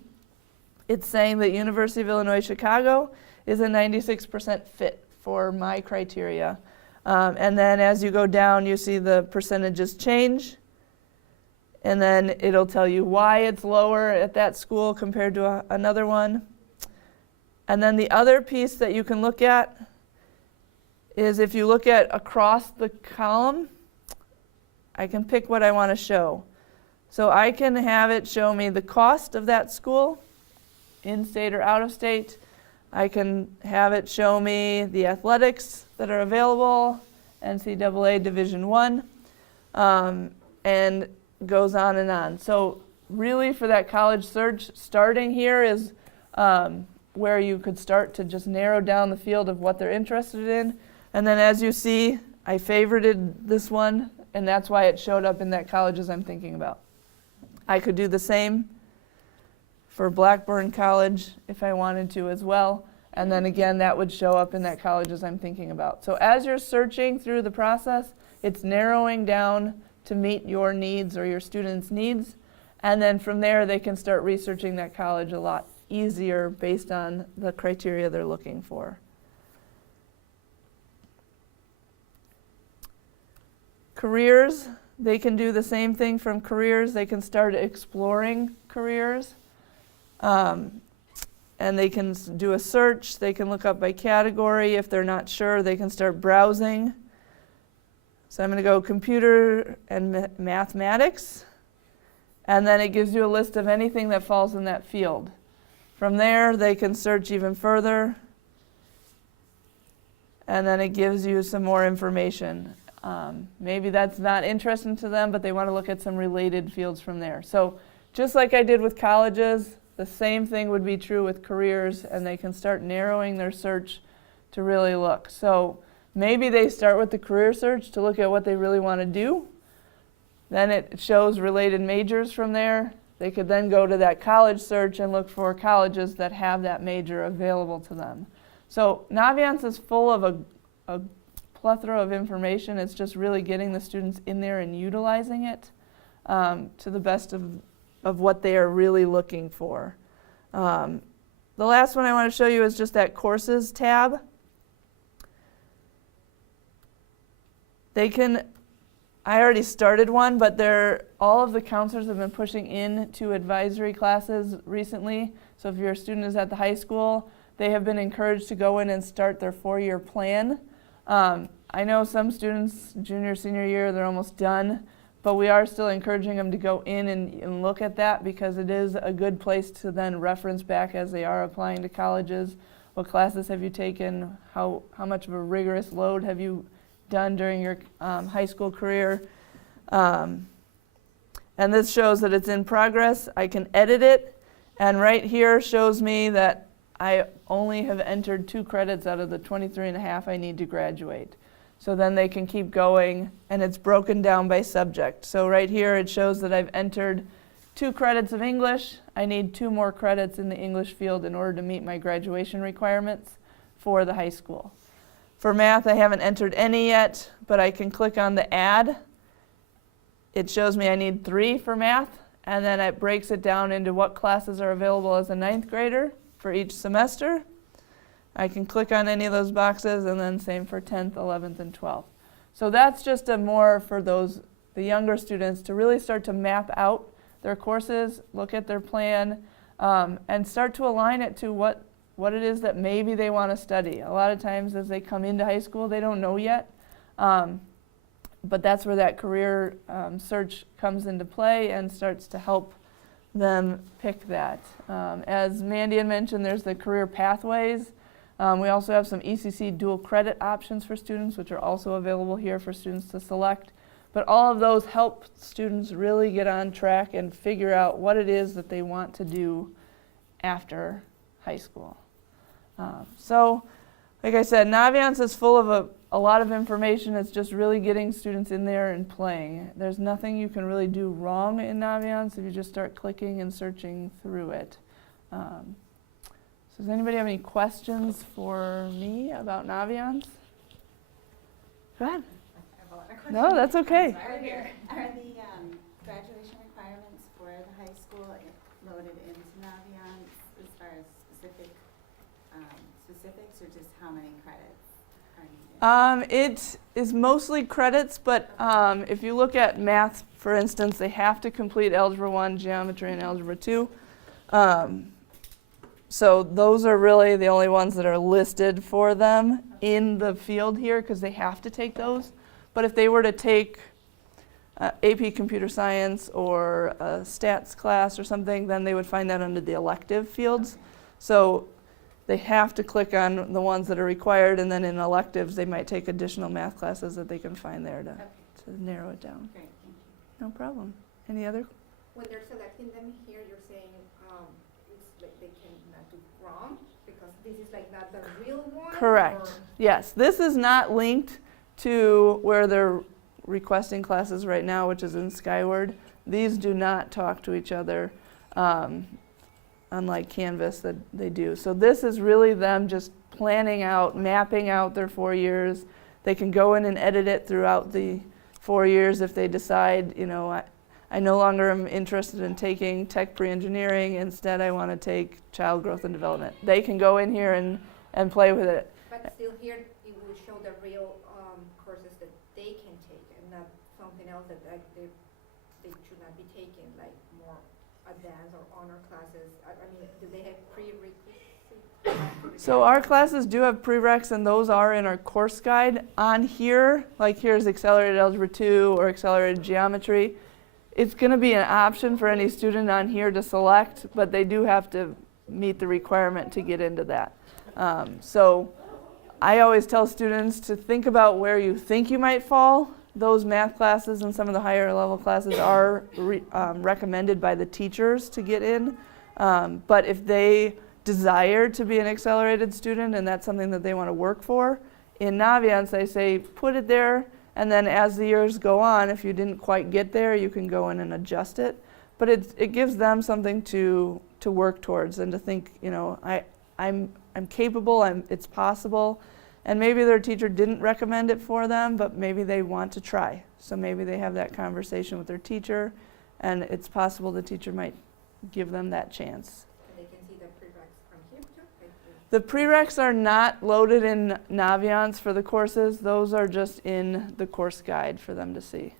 it's saying that University of Illinois Chicago is a 96% fit for my criteria. And then as you go down, you see the percentages change. And then it'll tell you why it's lower at that school compared to another one. And then the other piece that you can look at is if you look at across the column, I can pick what I want to show. So I can have it show me the cost of that school, in-state or out-of-state. I can have it show me the athletics that are available, NCAA Division I, and goes on and on. So really for that college search, starting here is where you could start to just narrow down the field of what they're interested in. And then as you see, I favorited this one, and that's why it showed up in that colleges I'm thinking about. I could do the same for Blackburn College if I wanted to as well. And then again, that would show up in that colleges I'm thinking about. So as you're searching through the process, it's narrowing down to meet your needs or your students' needs. And then from there, they can start researching that college a lot easier based on the criteria they're looking for. Careers, they can do the same thing from careers. They can start exploring careers. And they can do a search. They can look up by category. If they're not sure, they can start browsing. So I'm going to go computer and mathematics. And then it gives you a list of anything that falls in that field. From there, they can search even further. And then it gives you some more information. Maybe that's not interesting to them, but they want to look at some related fields from there. So just like I did with colleges, the same thing would be true with careers, and they can start narrowing their search to really look. So maybe they start with the career search to look at what they really want to do. Then it shows related majors from there. They could then go to that college search and look for colleges that have that major available to them. So Naviance is full of a plethora of information. It's just really getting the students in there and utilizing it. to the best of what they are really looking for. The last one I want to show you is just that courses tab. I already started one, but all of the counselors have been pushing into advisory classes recently. So if your student is at the high school, they have been encouraged to go in and start their 4-year plan. I know some students, junior, senior year, they're almost done, but we are still encouraging them to go in and look at that because it is a good place to then reference back as they are applying to colleges. What classes have you taken? How much of a rigorous load have you done during your high school career? And this shows that it's in progress. I can edit it, and right here shows me that I only have entered 2 credits out of the 23 and a half I need to graduate. So then they can keep going, and it's broken down by subject. So right here it shows that I've entered 2 credits of English. I need 2 more credits in the English field in order to meet my graduation requirements for the high school. For math, I haven't entered any yet, but I can click on the add. It shows me I need 3 for math, and then it breaks it down into what classes are available as a 9th grader for each semester. I can click on any of those boxes, and then same for 10th, 11th, and 12th. So that's just a more for the younger students to really start to map out their courses, look at their plan, and start to align it to what it is that maybe they want to study. A lot of times as they come into high school, they don't know yet. But that's where that career search comes into play and starts to help them pick that. As Mandy had mentioned, there's the career pathways. We also have some ECC dual credit options for students, which are also available here for students to select. But all of those help students really get on track and figure out what it is that they want to do after high school. So, like I said, Naviance is full of a lot of information. It's just really getting students in there and playing. There's nothing you can really do wrong in Naviance if you just start clicking and searching through it. So does anybody have any questions for me about Naviance? Go ahead. I have a lot of questions. No, that's okay. Are the graduation requirements for the high school loaded into Naviance as far as specifics, or just how many credits are needed? It is mostly credits, but if you look at math, for instance, they have to complete Algebra 1, Geometry, and Algebra 2. So those are really the only ones that are listed for them in the field here because they have to take those. But if they were to take AP Computer Science or a stats class or something, then they would find that under the elective fields. So they have to click on the ones that are required, and then in electives they might take additional math classes that they can find there to narrow it down. Great, thank you. No problem. Any other? When they're selecting them here, you're saying it's like they cannot do wrong because this is like not the real one? Correct. Or Yes, this is not linked to where they're requesting classes right now, which is in Skyward. These do not talk to each other, unlike Canvas that they do. So this is really them just planning out, mapping out their 4 years. They can go in and edit it throughout the 4 years if they decide, I no longer am interested in taking tech pre-engineering. Instead, I want to take child growth and development. They can go in here and play with it. But still here, it will show the real courses that they can take and not something else that they should not be taking, like more advanced or honor classes. I mean, do they have prerequisites? So our classes do have prereqs, and those are in our course guide. On here, like here's Accelerated Algebra 2 or Accelerated Geometry. It's going to be an option for any student on here to select, but they do have to meet the requirement to get into that. So I always tell students to think about where you think you might fall. Those math classes and some of the higher level classes are recommended by the teachers to get in. But if they desire to be an accelerated student and that's something that they want to work for, in Naviance I say put it there, and then as the years go on, if you didn't quite get there, you can go in and adjust it. But it gives them something to work towards and to think, I'm capable, it's possible. And maybe their teacher didn't recommend it for them, but maybe they want to try. So maybe they have that conversation with their teacher and it's possible the teacher might give them that chance. And they can see the prereqs from here too? Like The prereqs are not loaded in Naviance for the courses. Those are just in the course guide for them to see.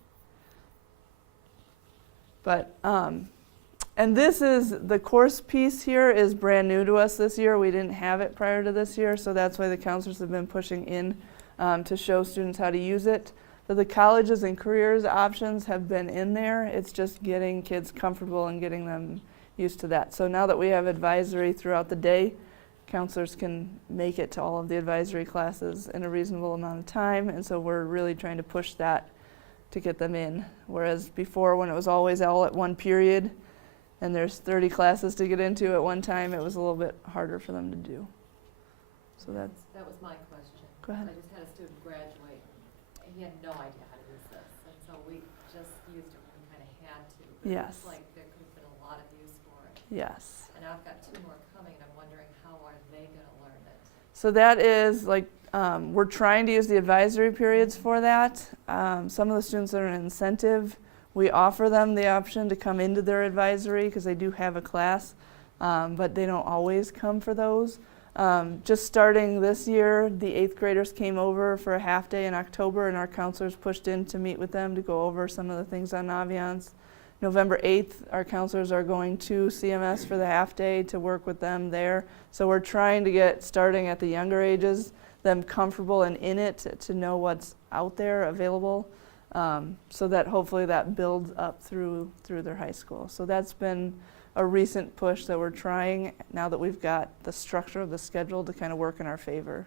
But, and this is, the course piece here is brand new to us this year. We didn't have it prior to this year, so that's why the counselors have been pushing in to show students how to use it. But the colleges and careers options have been in there. It's just getting kids comfortable and getting them used to that. So now that we have advisory throughout the day, counselors can make it to all of the advisory classes in a reasonable amount of time, and so we're really trying to push that to get them in. Whereas before, when it was always all at one period, and there's 30 classes to get into at one time, it was a little bit harder for them to do. So that's, That was my question. go ahead. I just had a student graduate, and he had no idea how to use this, and so we just used it when we kind of had to. But Yes. It's like there could have been a lot of use for it. Yes. And I've got 2 more coming, and I'm wondering how are they gonna learn it? So that is like, we're trying to use the advisory periods for that. Some of the students that are an incentive, we offer them the option to come into their advisory because they do have a class, but they don't always come for those. Just starting this year, the 8th graders came over for a half day in October, and our counselors pushed in to meet with them to go over some of the things on Naviance. November 8th, our counselors are going to CMS for the half day to work with them there. So we're trying to get, starting at the younger ages, them comfortable and in it to know what's out there available, so that hopefully that builds up through their high school. So that's been a recent push that we're trying now that we've got the structure of the schedule to kind of work in our favor.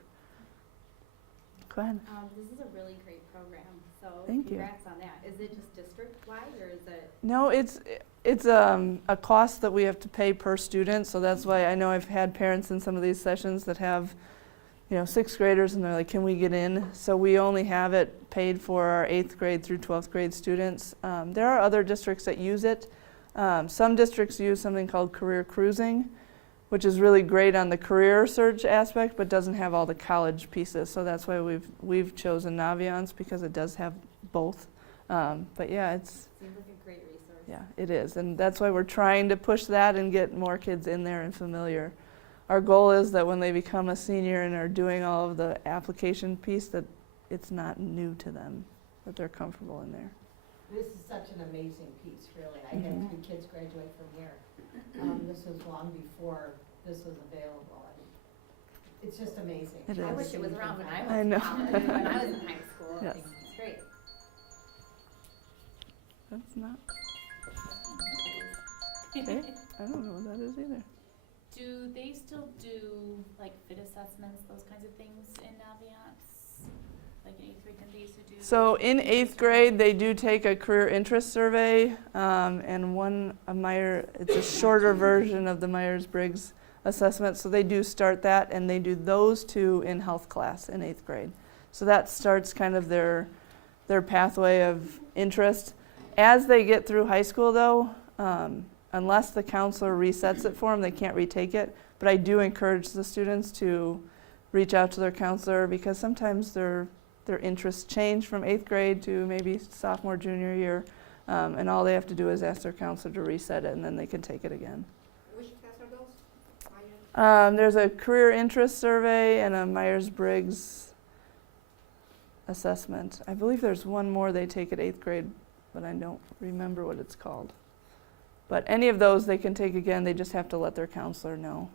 Go ahead. This is a really great program, so Thank you. congrats on that. Is it just district-wide, or is it? No, it's a cost that we have to pay per student, so that's why I know I've had parents in some of these sessions that have, 6th graders, and they're like, can we get in? So we only have it paid for our 8th grade through 12th grade students. There are other districts that use it. Some districts use something called career cruising, which is really great on the career search aspect, but doesn't have all the college pieces. So that's why we've chosen Naviance, because it does have both. But yeah, it's, Seems like a great resource. yeah, it is. And that's why we're trying to push that and get more kids in there and familiar. Our goal is that when they become a senior and are doing all of the application piece, that it's not new to them, that they're comfortable in there. This is such an amazing piece, really. I had 3 kids graduate from here. This was long before this was available. And it's just amazing. It I is. wish it was around when I was I know. when I was in high school. Yes. It's great. That's not, okay, I don't know what that is either. Do they still do like fit assessments, those kinds of things in Naviance? Like in 8th grade, did they used to do? So in 8th grade, they do take a career interest survey, and it's a shorter version of the Myers-Briggs assessment. So they do start that, and they do those 2 in health class in 8th grade. So that starts kind of their pathway of interest. As they get through high school, though, unless the counselor resets it for them, they can't retake it. But I do encourage the students to reach out to their counselor, because sometimes their interests change from 8th grade to maybe sophomore, junior year, and all they have to do is ask their counselor to reset it, and then they can take it again. which class are those? There's a career interest survey and a Myers-Briggs assessment. I believe there's one more they take at 8th grade, but I don't remember what it's called. But any of those they can take again, they just have to let their counselor know.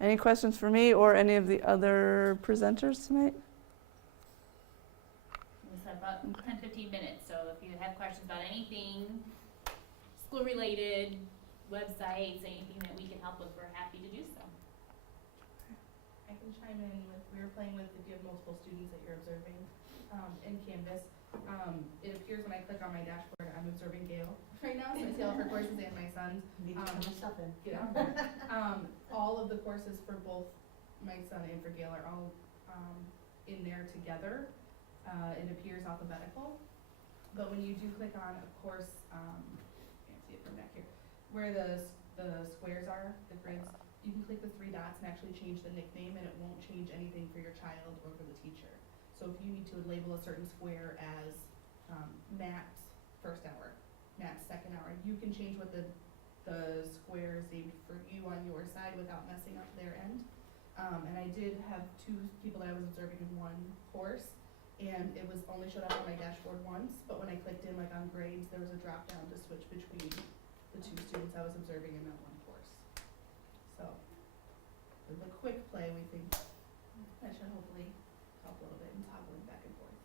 Any questions for me or any of the other presenters tonight? We said about 10-15 minutes, so if you have questions about anything school-related, websites, anything that we can help with, we're happy to do so. I can chime in with, we were playing with if you have multiple students that you're observing in Canvas. It appears when I click on my dashboard, I'm observing Gail right now, so I see all of her courses and my son's. Need to put myself in. Get out. All of the courses for both my son and for Gail are all in there together. It appears alphabetical, but when you do click on a course, can't see it from back here, where the squares are, the grids, you can click the 3 dots and actually change the nickname, and it won't change anything for your child or for the teacher. So if you need to label a certain square as Matt's first hour, Matt's second hour, you can change what the square is named for you on your side without messing up their end. And I did have 2 people that I was observing in one course, and it was only showed up on my dashboard once, but when I clicked in like on grades, there was a drop down to switch between the 2 students I was observing in that one course. So with a quick play, we think that should hopefully help a little bit in toggling back and forth.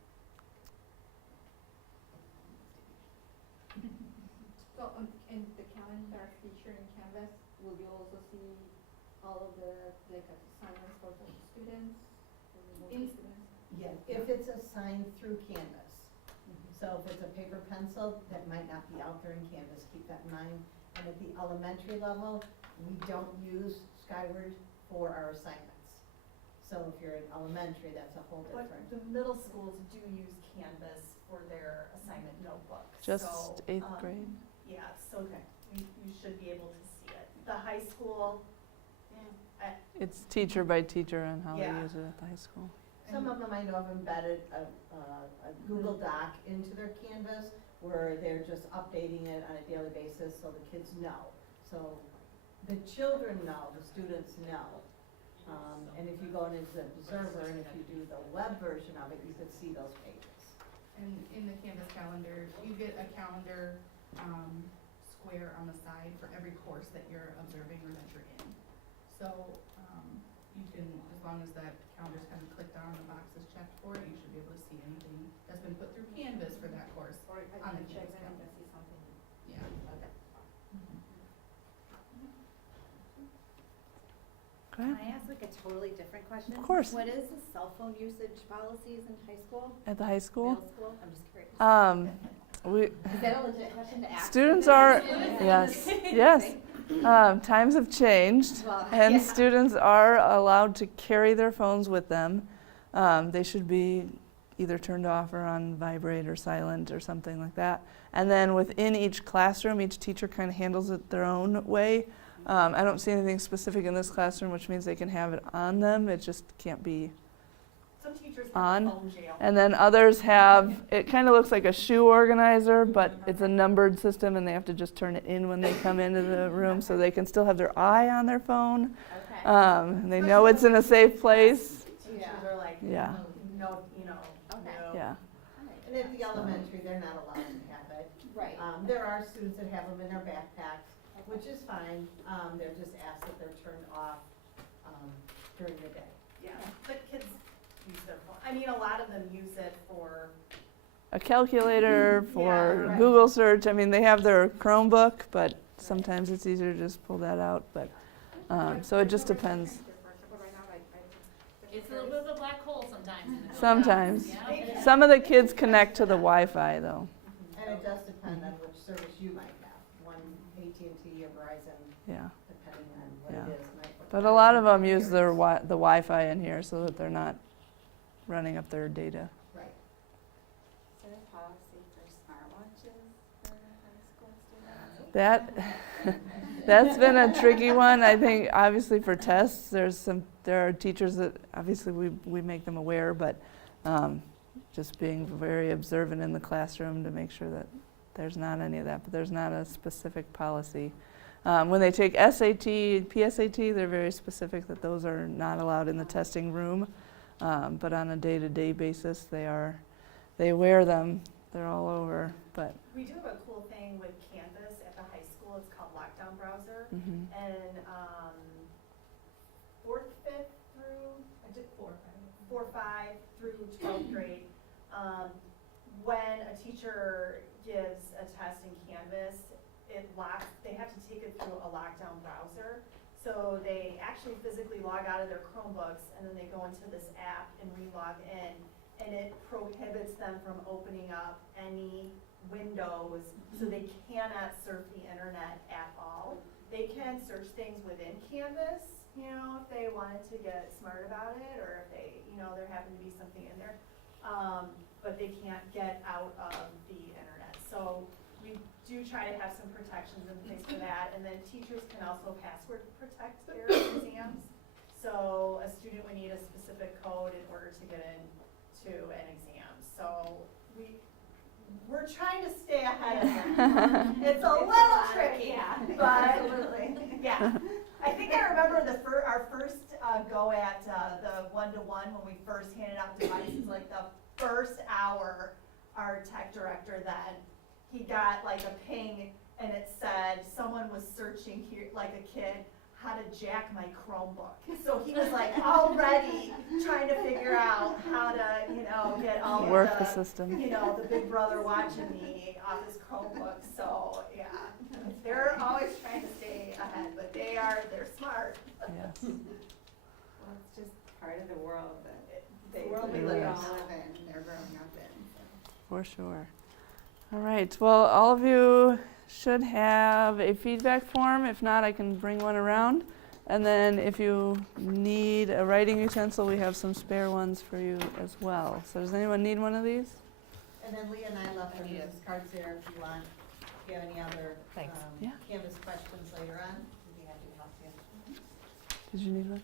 So, in the calendar feature in Canvas, will you also see all of the, like, assignments for the students? For the multi-students? Yeah, if it's assigned through Canvas. So if it's a paper pencil, that might not be out there in Canvas, keep that in mind. And at the elementary level, we don't use Skyward for our assignments. So if you're in elementary, that's a whole But different. the middle schools do use Canvas for their assignment notebook. Just So, 8th grade? Yeah, so you should be able to see it. The high school, It's teacher by teacher on how they Yeah. use it at the high school. Some of them I know have embedded a Google Doc into their Canvas where they're just updating it on a daily basis so the kids know. So the children know, the students know. And if you go into the Observer and if you do the web version of it, you could see those pages. And in the Canvas calendar, you get a calendar square on the side for every course that you're observing or that you're in. So you can, as long as that calendar's kind of clicked on, the box is checked for it, you should be able to see anything that's been put through Canvas for that course. Or I On the can check Canvas them calendar. and see something. Yeah. Okay. Go Can ahead. I ask like a totally different question? Of course. What is the cell phone usage policies in high school? At the high school? Middle school? I'm just curious. We, Is that a legit question to ask? students are, yes, yes. Times have changed, Well, and yeah. students are allowed to carry their phones with them. They should be either turned off or on vibrate or silent or something like that. And then within each classroom, each teacher kind of handles it their own way. I don't see anything specific in this classroom, which means they can have it on them. It just can't be some teachers On. have phone jail. And then others have, it kind of looks like a shoe organizer, but it's a numbered system and they have to just turn it in when they come into the room so they can still have their eye on their phone. Okay. And they know it's in a safe place. Teachers are like, Yeah. no, you know, Okay. no. Yeah. And at the elementary, they're not allowed to have it. Right. There are students that have them in their backpacks, which is fine. They're just asked that they're turned off during the day. Yeah, but kids use their phone. I mean, a lot of them use it for, A calculator for Yeah, right. Google search. I mean, they have their Chromebook, but sometimes it's easier to just pull that out. But so it just depends. It's a little bit of a black hole sometimes. Sometimes. Yeah. Some of the kids connect to the Wi-Fi though. And it does depend on which service you might have, one AT&T or Verizon, Yeah. depending on what Yeah. it is. might work But a better lot than of them use yours. the Wi-Fi in here so that they're not running up their data. Right. Is there a policy for smartwatches for high school students? That's been a tricky one. I think obviously for tests, there are teachers that obviously we make them aware, but just being very observant in the classroom to make sure that there's not any of that. But there's not a specific policy. When they take SAT, PSAT, they're very specific that those are not allowed in the testing room. But on a day-to-day basis, they wear them. They're all over. But we do have a cool thing with Canvas at the high school. It's called Lockdown Browser. mhm. And 4th, 5th through, I did 4, 5 through 12th grade. When a teacher gives a test in Canvas, they have to take it through a lockdown browser. So they actually physically log out of their Chromebooks and then they go into this app and re-log in. And it prohibits them from opening up any windows, so they cannot surf the internet at all. They can search things within Canvas, you know, if they wanted to get smart about it, or if they, you know, there happened to be something in there. But they can't get out of the internet. So we do try to have some protections in place for that, and then teachers can also password protect their exams. So a student would need a specific code in order to get in to an exam. So we're trying to stay ahead of them. It's a little tricky, but Absolutely. yeah. I think I remember our first go at the one-to-one when we first handed out devices, like the first hour, our tech director then, he got like a ping and it said someone was searching here, like a kid, how to jack my Chromebook. So he was like already trying to figure out how to, get all Work of the system. the big brother watching me off his Chromebook. So yeah, they're always trying to stay ahead, but they're smart. Yes. Well, it's just part of the world that They the world we really all is. live in, and they're growing up in. So. For sure. All right, well, all of you should have a feedback form. If not, I can bring one around. And then if you need a writing utensil, we have some spare ones for you as well. So does anyone need one of these? And then Leah and I left our business cards there if you want, if you have any other Thanks. Yeah. Canvas questions later on, we'd be happy to help you. Did you need one?